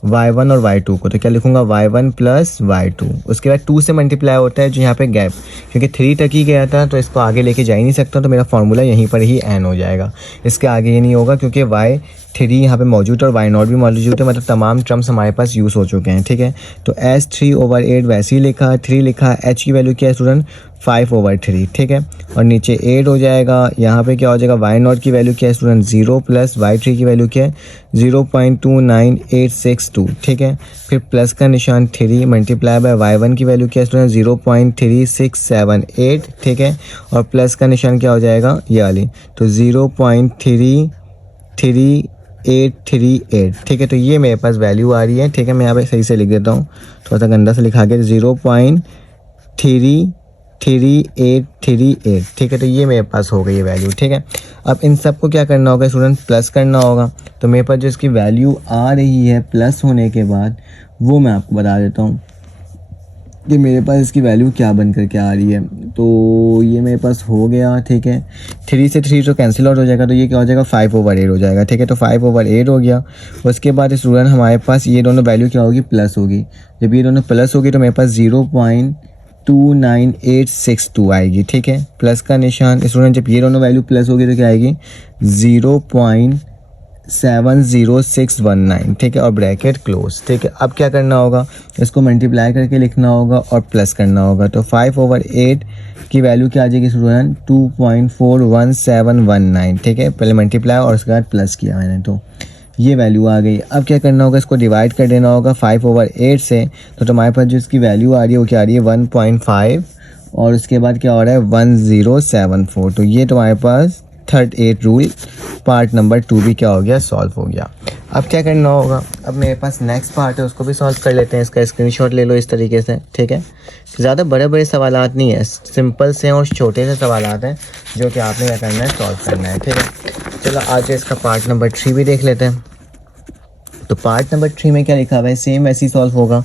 y1 और y2 को, तो क्या लिखूंगा, y1 प्लस y2। उसके बाद 2 से मल्टीप्लाई होता है जो यहाँ पे गैप, क्योंकि 3 तक ही गया था तो इसको आगे लेके जा ही नहीं सकता, तो मेरा फार्मूला यहीं पर ही n हो जाएगा। इसके आगे ये नहीं होगा क्योंकि y3 यहाँ पे मौजूद और y0 भी मौजूद है, मतलब तमाम टर्म्स हमारे पास यूज़ हो चुके हैं, ठीक है। तो s3/8 वैसे ही लिखा, 3 लिखा, h की वैल्यू क्या है स्टूडेंट, 5/3, ठीक है। और नीचे 8 हो जाएगा, यहाँ पे क्या हो जाएगा, y0 की वैल्यू क्या है स्टूडेंट, 0 प्लस y3 की वैल्यू क्या है, 0.29862, ठीक है। फिर प्लस का निशान 3 मल्टीप्लाई बाय y1 की वैल्यू क्या है स्टूडेंट, 0.3678, ठीक है। और प्लस का निशान क्या हो जाएगा, ये वाली, तो 0.33838, ठीक है। तो ये मेरे पास वैल्यू आ रही है, ठीक है। मैं यहाँ पे सही से लिख देता हूँ, थोड़ा सा गंदा से लिखा के, 0.33838, ठीक है। तो ये मेरे पास हो गई है वैल्यू, ठीक है। अब इन सब को क्या करना होगा स्टूडेंट, प्लस करना होगा। तो मेरे पास जो इसकी वैल्यू आ रही है प्लस होने के बाद, वो मैं आपको बता देता हूँ कि मेरे पास इसकी वैल्यू क्या बन कर के आ रही है। तो ये मेरे पास हो गया, ठीक है। 3 से 3 तो कैंसिल आउट हो जाएगा, तो ये क्या हो जाएगा, 5/8 हो जाएगा, ठीक है। तो 5/8 हो गया। उसके बाद स्टूडेंट हमारे पास ये दोनों वैल्यू क्या होगी, प्लस होगी। जब ये दोनों प्लस होगी तो मेरे पास 0.29862 आएगी, ठीक है। प्लस का निशान स्टूडेंट, जब ये दोनों वैल्यू प्लस होगी तो क्या आएगी, 0.70619, ठीक है। और ब्रैकेट क्लोज, ठीक है। अब क्या करना होगा, इसको मल्टीप्लाई करके लिखना होगा और प्लस करना होगा। तो 5/8 की वैल्यू क्या आ जाएगी स्टूडेंट, 2.41719, ठीक है। पहले मल्टीप्लाई और उसके बाद प्लस किया मैंने, तो ये वैल्यू आ गई। अब क्या करना होगा, इसको डिवाइड कर देना होगा 5/8 से। तो तुम्हारे पास जो इसकी वैल्यू आ रही है वो क्या आ रही है, 1.5, और उसके बाद क्या हो रहा है, 1074। तो ये तुम्हारे पास 38 रूल पार्ट नंबर 2 भी क्या हो गया, सॉल्व हो गया। अब क्या करना होगा, अब मेरे पास नेक्स्ट पार्ट है, उसको भी सॉल्व कर लेते हैं। इसका स्क्रीनशॉट ले लो इस तरीके से, ठीक है। ज़्यादा बड़े बड़े सवालात नहीं है, सिंपल से और छोटे से सवालात हैं जो कि आपने क्या करना है, सॉल्व करना है, ठीक है। चलो आज इसका पार्ट नंबर 3 भी देख लेते हैं। तो पार्ट नंबर 3 में क्या लिखा हुआ है, सेम वैसे ही सॉल्व होगा।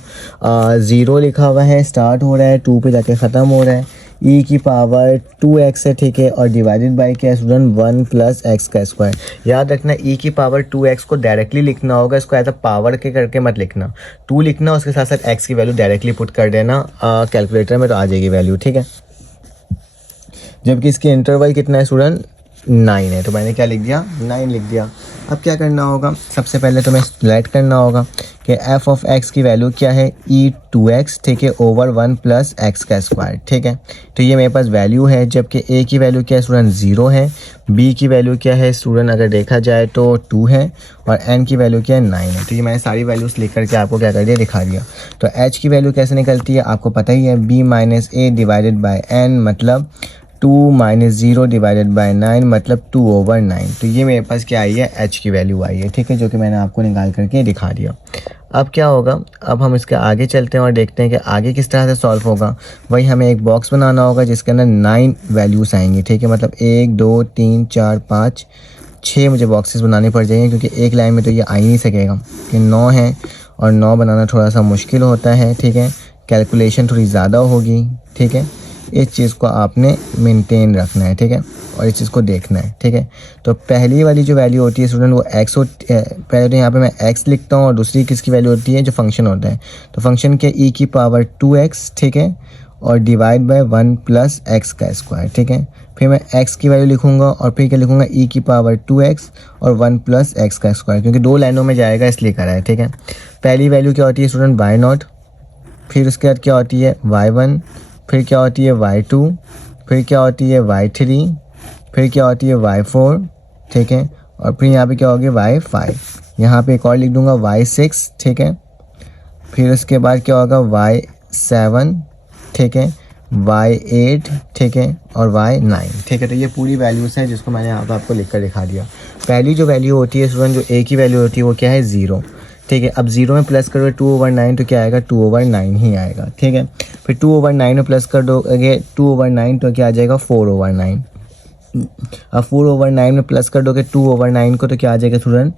0 लिखा हुआ है, स्टार्ट हो रहा है, 2 पे जाके ख़त्म हो रहा है, e की पावर 2x है, ठीक है। और डिवाइडेड बाय क्या है स्टूडेंट, 1 प्लस x का स्क्वायर। याद रखना e की पावर 2x को डायरेक्टली लिखना होगा, इसको एज अ पावर के करके मत लिखना। 2 लिखना, उसके साथ साथ x की वैल्यू डायरेक्टली पुट कर देना कैलकुलेटर में, तो आ जाएगी वैल्यू, ठीक है। जबकि इसकी इंटरवल कितना है स्टूडेंट, 9 है, तो मैंने क्या लिख दिया, 9 लिख दिया। अब क्या करना होगा, सबसे पहले तुम्हें सिलेक्ट करना होगा कि f ऑफ x की वैल्यू क्या है, e2x, ठीक है, ओवर 1 प्लस x का स्क्वायर, ठीक है। तो ये मेरे पास वैल्यू है। जबकि a की वैल्यू क्या है स्टूडेंट, 0 है। b की वैल्यू क्या है स्टूडेंट, अगर देखा जाए तो 2 है। और n की वैल्यू क्या है, 9 है। तो ये मैंने सारी वैल्यूज़ लिख करके आपको क्या कर दिया, दिखा दिया। तो h की वैल्यू कैसे निकलती है आपको पता ही है, b minus a divided by n, मतलब 2 माइनस 0 डिवाइडेड बाई 9, मतलब 2/9। तो ये मेरे पास क्या आई है, h की वैल्यू आई है, ठीक है, जो कि मैंने आपको निकाल करके दिखा दिया। अब क्या होगा, अब हम इसके आगे चलते हैं और देखते हैं कि आगे किस तरह से सॉल्व होगा। वही हमें एक बॉक्स बनाना होगा जिसके अंदर 9 वैल्यूज़ आएंगी, ठीक है। मतलब 1 2 3 4 5 6 मुझे बॉक्सेस बनाने पड़ जाएंगे, क्योंकि एक लाइन में तो ये आ ही नहीं सकेगा कि 9 है, और 9 बनाना थोड़ा सा मुश्किल होता है, ठीक है। कैलकुलेशन थोड़ी ज़्यादा होगी, ठीक है। इस चीज़ को आपने मेंटेन रखना है, ठीक है, और इस चीज़ को देखना है, ठीक है। तो पहली वाली जो वैल्यू होती है स्टूडेंट, वो x होती है। पहले तो यहाँ पे मैं x लिखता हूँ, और दूसरी किसकी वैल्यू होती है, जो फंक्शन होता है। तो फंक्शन के e की पावर 2x, ठीक है, और डिवाइड बाय 1 प्लस x का स्क्वायर, ठीक है। फिर मैं x की वैल्यू लिखूंगा, और फिर क्या लिखूंगा, e की पावर 2x और 1 प्लस x का स्क्वायर, क्योंकि 2 लाइनों में जाएगा इसलिए करा है, ठीक है। पहली वैल्यू क्या होती है स्टूडेंट, y0, फिर उसके बाद क्या होती है y1, फिर क्या होती है y2, फिर क्या होती है y3, फिर क्या होती है y4, ठीक है। और फिर यहाँ पे क्या होगी, y5, यहाँ पे एक और लिख दूंगा y6, ठीक है। फिर उसके बाद क्या होगा y7, ठीक है। y8, ठीक है, और y9, ठीक है। तो ये पूरी वैल्यूज़ हैं जिसको मैंने यहाँ पर आपको लिख कर दिखा दिया। पहली जो वैल्यू होती है स्टूडेंट, जो a की वैल्यू होती है वो क्या है, 0, ठीक है। अब 0 में प्लस करोगे 2/9 तो क्या आएगा, 2/9 ही आएगा, ठीक है। फिर 2/9 में प्लस कर दोगे 2/9 तो क्या आ जाएगा, 4/9। अब 4/9 में प्लस कर दोगे 2/9 को तो क्या आ जाएगा स्टूडेंट,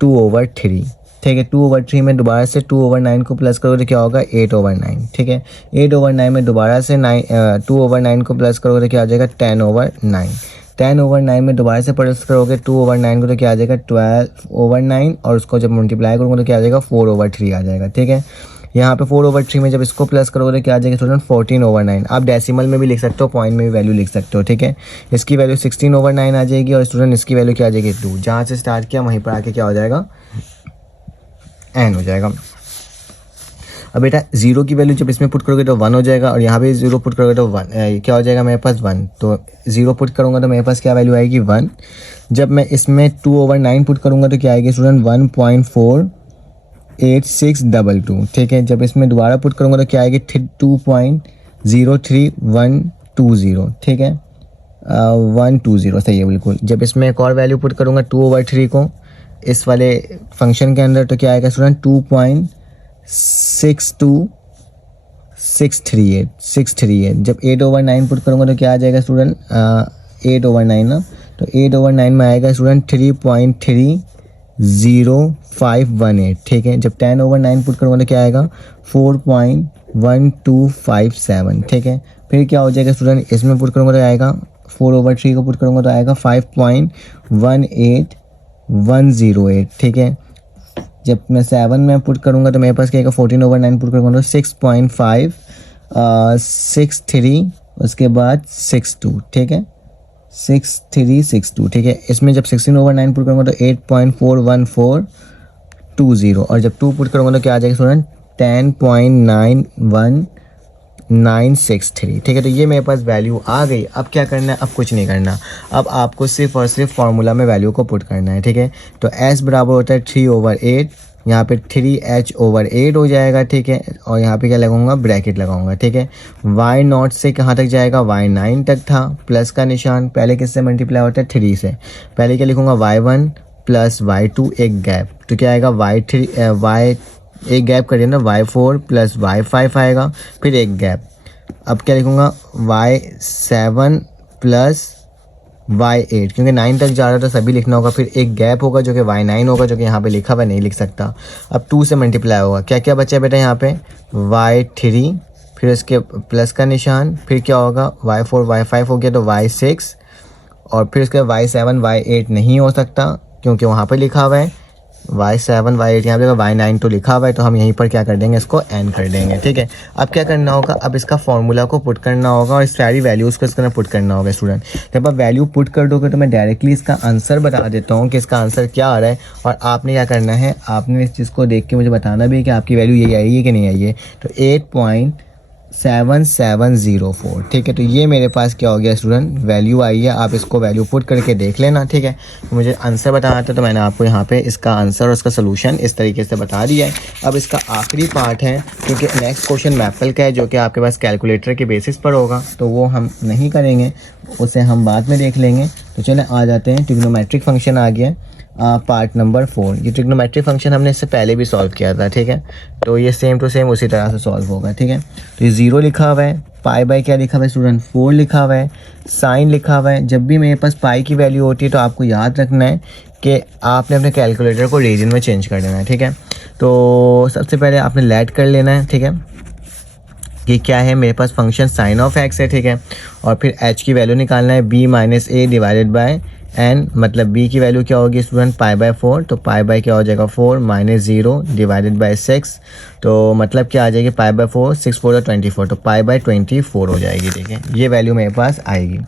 2/3, ठीक है। 2/3 में दोबारा से 2/9 को प्लस करोगे तो क्या होगा, 8/9, ठीक है। 8/9 में दोबारा से 2/9 को प्लस करोगे तो क्या आ जाएगा, 10/9। 10/9 में दोबारा से प्लस करोगे 2/9 को तो क्या आ जाएगा, 12/9, और उसको जब मल्टीप्लाई करोगे तो क्या आ जाएगा, 4/3 आ जाएगा, ठीक है। यहाँ पे 4/3 में जब इसको प्लस करोगे तो क्या आ जाएगा स्टूडेंट, 14/9। आप डेसिमल में भी लिख सकते हो, पॉइंट में भी वैल्यू लिख सकते हो, ठीक है। इसकी वैल्यू 16/9 आ जाएगी, और स्टूडेंट इसकी वैल्यू क्या आ जाएगी, 2। जहाँ से स्टार्ट किया वहीं पर आके क्या हो जाएगा, n हो जाएगा। अब बेटा 0 की वैल्यू जब इसमें पुट करोगे तो 1 हो जाएगा, और यहाँ पे 0 पुट करोगे तो 1 क्या हो जाएगा मेरे पास, 1। तो 0 पुट करूँगा तो मेरे पास क्या वैल्यू आएगी, 1। जब मैं इसमें 2/9 पुट करूँगा तो क्या आएगी स्टूडेंट, 1.48622, ठीक है। जब इसमें दोबारा पुट करूँगा तो क्या आएगी, 2.03120, ठीक है, 120, सही है बिल्कुल। जब इसमें एक और वैल्यू पुट करूँगा 2/3 को इस वाले फंक्शन के अंदर तो क्या आएगा स्टूडेंट, 2.62638। जब 8/9 पुट करूँगा तो क्या आ जाएगा स्टूडेंट, 8/9 ना, तो 8/9 में आएगा स्टूडेंट 3.30518, ठीक है। जब 10/9 पुट करूँगा तो क्या आएगा, 4.1257, ठीक है। फिर क्या हो जाएगा स्टूडेंट, इसमें पुट करूँगा तो आएगा 4/3 को पुट करूँगा तो आएगा 5.18108, ठीक है। जब मैं 7 में पुट करूँगा तो मेरे पास क्या आएगा, 14/9 पुट करूँगा तो 6.563, उसके बाद 62, ठीक है, 6362, ठीक है। इसमें जब 16/9 पुट करूँगा तो 8.41420, और जब 2 पुट करूँगा तो क्या आ जाएगा स्टूडेंट, 10.91963, ठीक है। तो ये मेरे पास वैल्यू आ गई। अब क्या करना है, अब कुछ नहीं करना, अब आपको सिर्फ और सिर्फ फार्मूला में वैल्यू को पुट करना है, ठीक है। तो s बराबर होता है 3/8, यहाँ पे 3h/8 हो जाएगा, ठीक है। और यहाँ पे क्या लगाऊंगा, ब्रैकेट लगाऊंगा, ठीक है। y0 से कहाँ तक जाएगा, y9 तक था, प्लस का निशान पहले किससे मल्टीप्लाई होता है, 3 से। पहले क्या लिखूंगा, y1 प्लस y2, एक गैप, तो क्या आएगा, y एक गैप करिए ना, y4 प्लस y5 आएगा, फिर एक गैप। अब क्या लिखूंगा, y7 प्लस y8, क्योंकि 9 तक जा रहा था सभी लिखना होगा, फिर एक गैप होगा जो कि y9 होगा, जो कि यहाँ पे लिखा हुआ नहीं लिख सकता। अब 2 से मल्टीप्लाई होगा, क्या क्या बचा बेटा यहाँ पे, y3, फिर इसके प्लस का निशान, फिर क्या होगा, y4 y5 हो गया तो y6, और फिर इसके y7 y8 नहीं हो सकता क्योंकि वहाँ पे लिखा हुआ है y7 y8, यहाँ पे y9 तो लिखा हुआ है, तो हम यहीं पर क्या कर देंगे, इसको n कर देंगे, ठीक है। अब क्या करना होगा, अब इसका फॉर्मूला को पुट करना होगा और इस सारी वैल्यूज़ को इसके अंदर पुट करना होगा स्टूडेंट। जब आप वैल्यू पुट कर दोगे तो मैं डायरेक्टली इसका आंसर बता देता हूँ कि इसका आंसर क्या आ रहा है, और आपने क्या करना है, आपने इस चीज़ को देख के मुझे बताना भी है कि आपकी वैल्यू यही आई है कि नहीं आई है। तो 8.7704, ठीक है। तो ये मेरे पास क्या हो गया स्टूडेंट, वैल्यू आई है। आप इसको वैल्यू पुट करके देख लेना, ठीक है। तो मुझे आंसर बताना था, तो मैंने आपको यहाँ पे इसका आंसर और इसका सोल्यूशन इस तरीके से बता दिया है। अब इसका आखिरी पार्ट है, क्योंकि नेक्स्ट क्वेश्चन मैपल का है जो कि आपके पास कैलकुलेटर के बेसिस पर होगा, तो वो हम नहीं करेंगे, उसे हम बाद में देख लेंगे। तो चलें आ जाते हैं, ट्रिग्नोमेट्रिक फंक्शन आ गया पार्ट नंबर 4। ये ट्रिग्नोमेट्रिक फंक्शन हमने इससे पहले भी सॉल्व किया था, ठीक है। तो ये सेम टू सेम उसी तरह से सॉल्व होगा, ठीक है। तो ये 0 लिखा हुआ है, पाई बाय क्या लिखा हुआ है स्टूडेंट, 4 लिखा हुआ है, साइन लिखा हुआ है। जब भी मेरे पास पाई की वैल्यू होती है तो आपको याद रखना है कि आपने अपने कैलकुलेटर को रीजन में चेंज कर देना है, ठीक है। तो सबसे पहले आपने लेट कर लेना है, ठीक है। ये क्या है, मेरे पास फंक्शन साइन ऑफ एक्स है, ठीक है। और फिर h की वैल्यू निकालना है, b minus A divided by n, मतलब b की वैल्यू क्या होगी स्टूडेंट, π/4। तो π क्या हो जाएगा 4 माइनस 0 डिवाइडेड बाय 6, तो मतलब क्या आ जाएगी, π/4, 6 4 24, तो π/24 हो जाएगी, ठीक है। ये वैल्यू मेरे पास आएगी।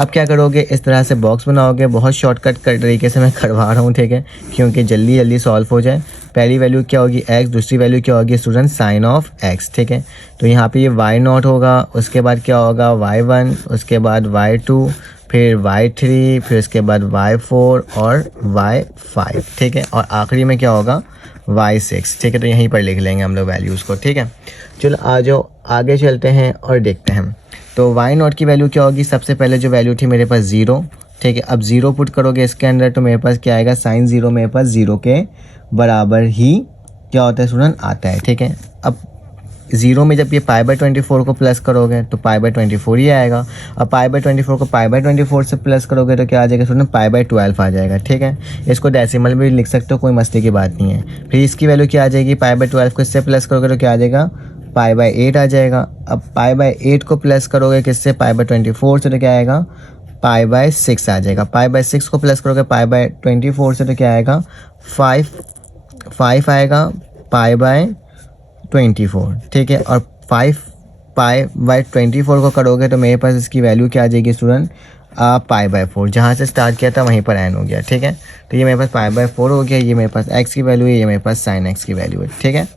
अब क्या करोगे, इस तरह से बॉक्स बनाओगे, बहुत शॉर्टकट तरीके से मैं करवा रहा हूँ, ठीक है, क्योंकि जल्दी जल्दी सॉल्व हो जाए। पहली वैल्यू क्या होगी x, दूसरी वैल्यू क्या होगी स्टूडेंट, साइन ऑफ x, ठीक है। तो यहाँ पे ये y0 होगा, उसके बाद क्या होगा y1, उसके बाद y2, फिर y3, फिर उसके बाद y4 और y5, ठीक है। और आखिरी में क्या होगा y6, ठीक है। तो यहीं पर लिख लेंगे हम लोग वैल्यूज़ को, ठीक है। चलो आ जाओ आगे चलते हैं और देखते हैं। तो y0 की वैल्यू क्या होगी, सबसे पहले जो वैल्यू थी मेरे पास 0, ठीक है। अब 0 पुट करोगे इसके अंदर तो मेरे पास क्या आएगा, साइन 0 मेरे पास 0 के बराबर ही क्या होता है स्टूडेंट, आता है, ठीक है। अब 0 में जब ये π/24 को प्लस करोगे तो π/24 ही आएगा। अब π/24 को π/24 से प्लस करोगे तो क्या आ जाएगा स्टूडेंट, π/12 आ जाएगा, ठीक है। इसको डेसिमल भी लिख सकते हो, कोई मसले की बात नहीं है। फिर इसकी वैल्यू क्या आ जाएगी, π/12 को इससे प्लस करोगे तो क्या आ जाएगा, π/8 आ जाएगा। अब π/8 को प्लस करोगे किससे, π/24 से तो क्या आएगा, π/6 आ जाएगा। π/6 को प्लस करोगे π/24 से तो क्या आएगा, 5 आएगा π/24, ठीक है। और 5π/24 को करोगे तो मेरे पास इसकी वैल्यू क्या आ जाएगी स्टूडेंट, π/4, जहाँ से स्टार्ट किया था वहीं पर एन हो गया, ठीक है। तो ये मेरे पास π/4 हो गया, ये मेरे पास x की वैल्यू है, ये मेरे पास साइन x की वैल्यू है, ठीक है।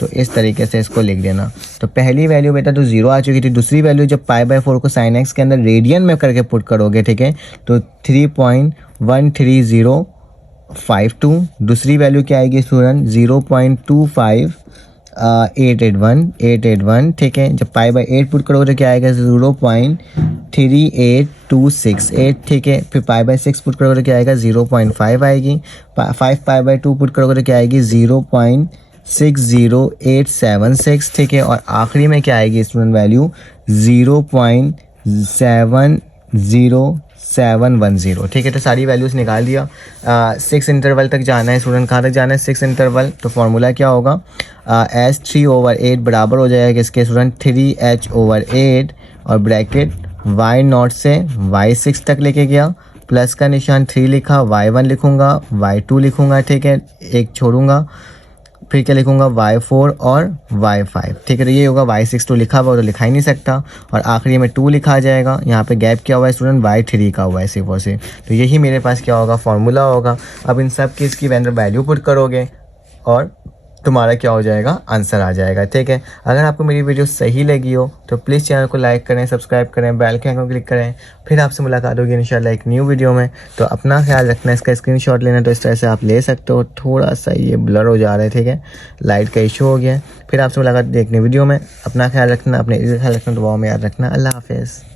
तो इस तरीके से इसको लिख देना। तो पहली वैल्यू बेटा तो 0 आ चुकी थी, दूसरी वैल्यू जब π/4 को साइन x के अंदर रेडियन में करके पुट करोगे, ठीक है, तो 3.13052, दूसरी वैल्यू क्या आएगी स्टूडेंट, 0.25881, ठीक है। जब π/8 पुट करोगे तो क्या आएगा, 0.38268, ठीक है। फिर π/6 पुट करोगे तो क्या आएगा, 0.5 आएगी। 5π/2 पुट करोगे तो क्या आएगी, 0.60876, ठीक है। और आखिरी में क्या आएगी स्टूडेंट वैल्यू, 0.70710, ठीक है। तो सारी वैल्यूज़ निकाल दिया। 6 इंटरवल तक जाना है स्टूडेंट, कहाँ तक जाना है, 6 इंटरवल। तो फार्मूला क्या होगा, S3/8 बराबर हो जाएगा किसके स्टूडेंट, 3h/8 और ब्रैकेट y0 से y6 तक लेके गया, प्लस का निशान 3 लिखा, y1 लिखूँगा, y2 लिखूँगा, ठीक है, एक छोड़ूंगा, फिर क्या लिखूंगा, y4 और y5, ठीक है। तो ये होगा y6 तो लिखा हुआ तो लिखा ही नहीं सकता, और आखिरी में 2 लिखा जाएगा। यहाँ पे गैप क्या हुआ है स्टूडेंट, y3 का हुआ है सिर्फ और सिर्फ। तो यही मेरे पास क्या होगा, फॉर्मूला होगा। अब इन सब की इसकी वैल्यू पुट करोगे और तुम्हारा क्या हो जाएगा, आंसर आ जाएगा, ठीक है। अगर आपको मेरी वीडियो सही लगी हो तो प्लीज़ चैनल को लाइक करें, सब्सक्राइब करें, बेल के आइकन को क्लिक करें। फिर आपसे मुलाकात होगी इंशाल्लाह एक न्यू वीडियो में। तो अपना ख्याल रखना, इसका स्क्रीनशॉट लेना तो इस तरह से आप ले सकते हो। थोड़ा सा ये ब्लर हो जा रहा है, ठीक है, लाइट का इशू हो गया है। फिर आपसे मुलाकात देखने वीडियो में। अपना ख्याल रखना, अपने ख्याल रखना, दुआओं में याद रखना। अल्लाह हाफिज़।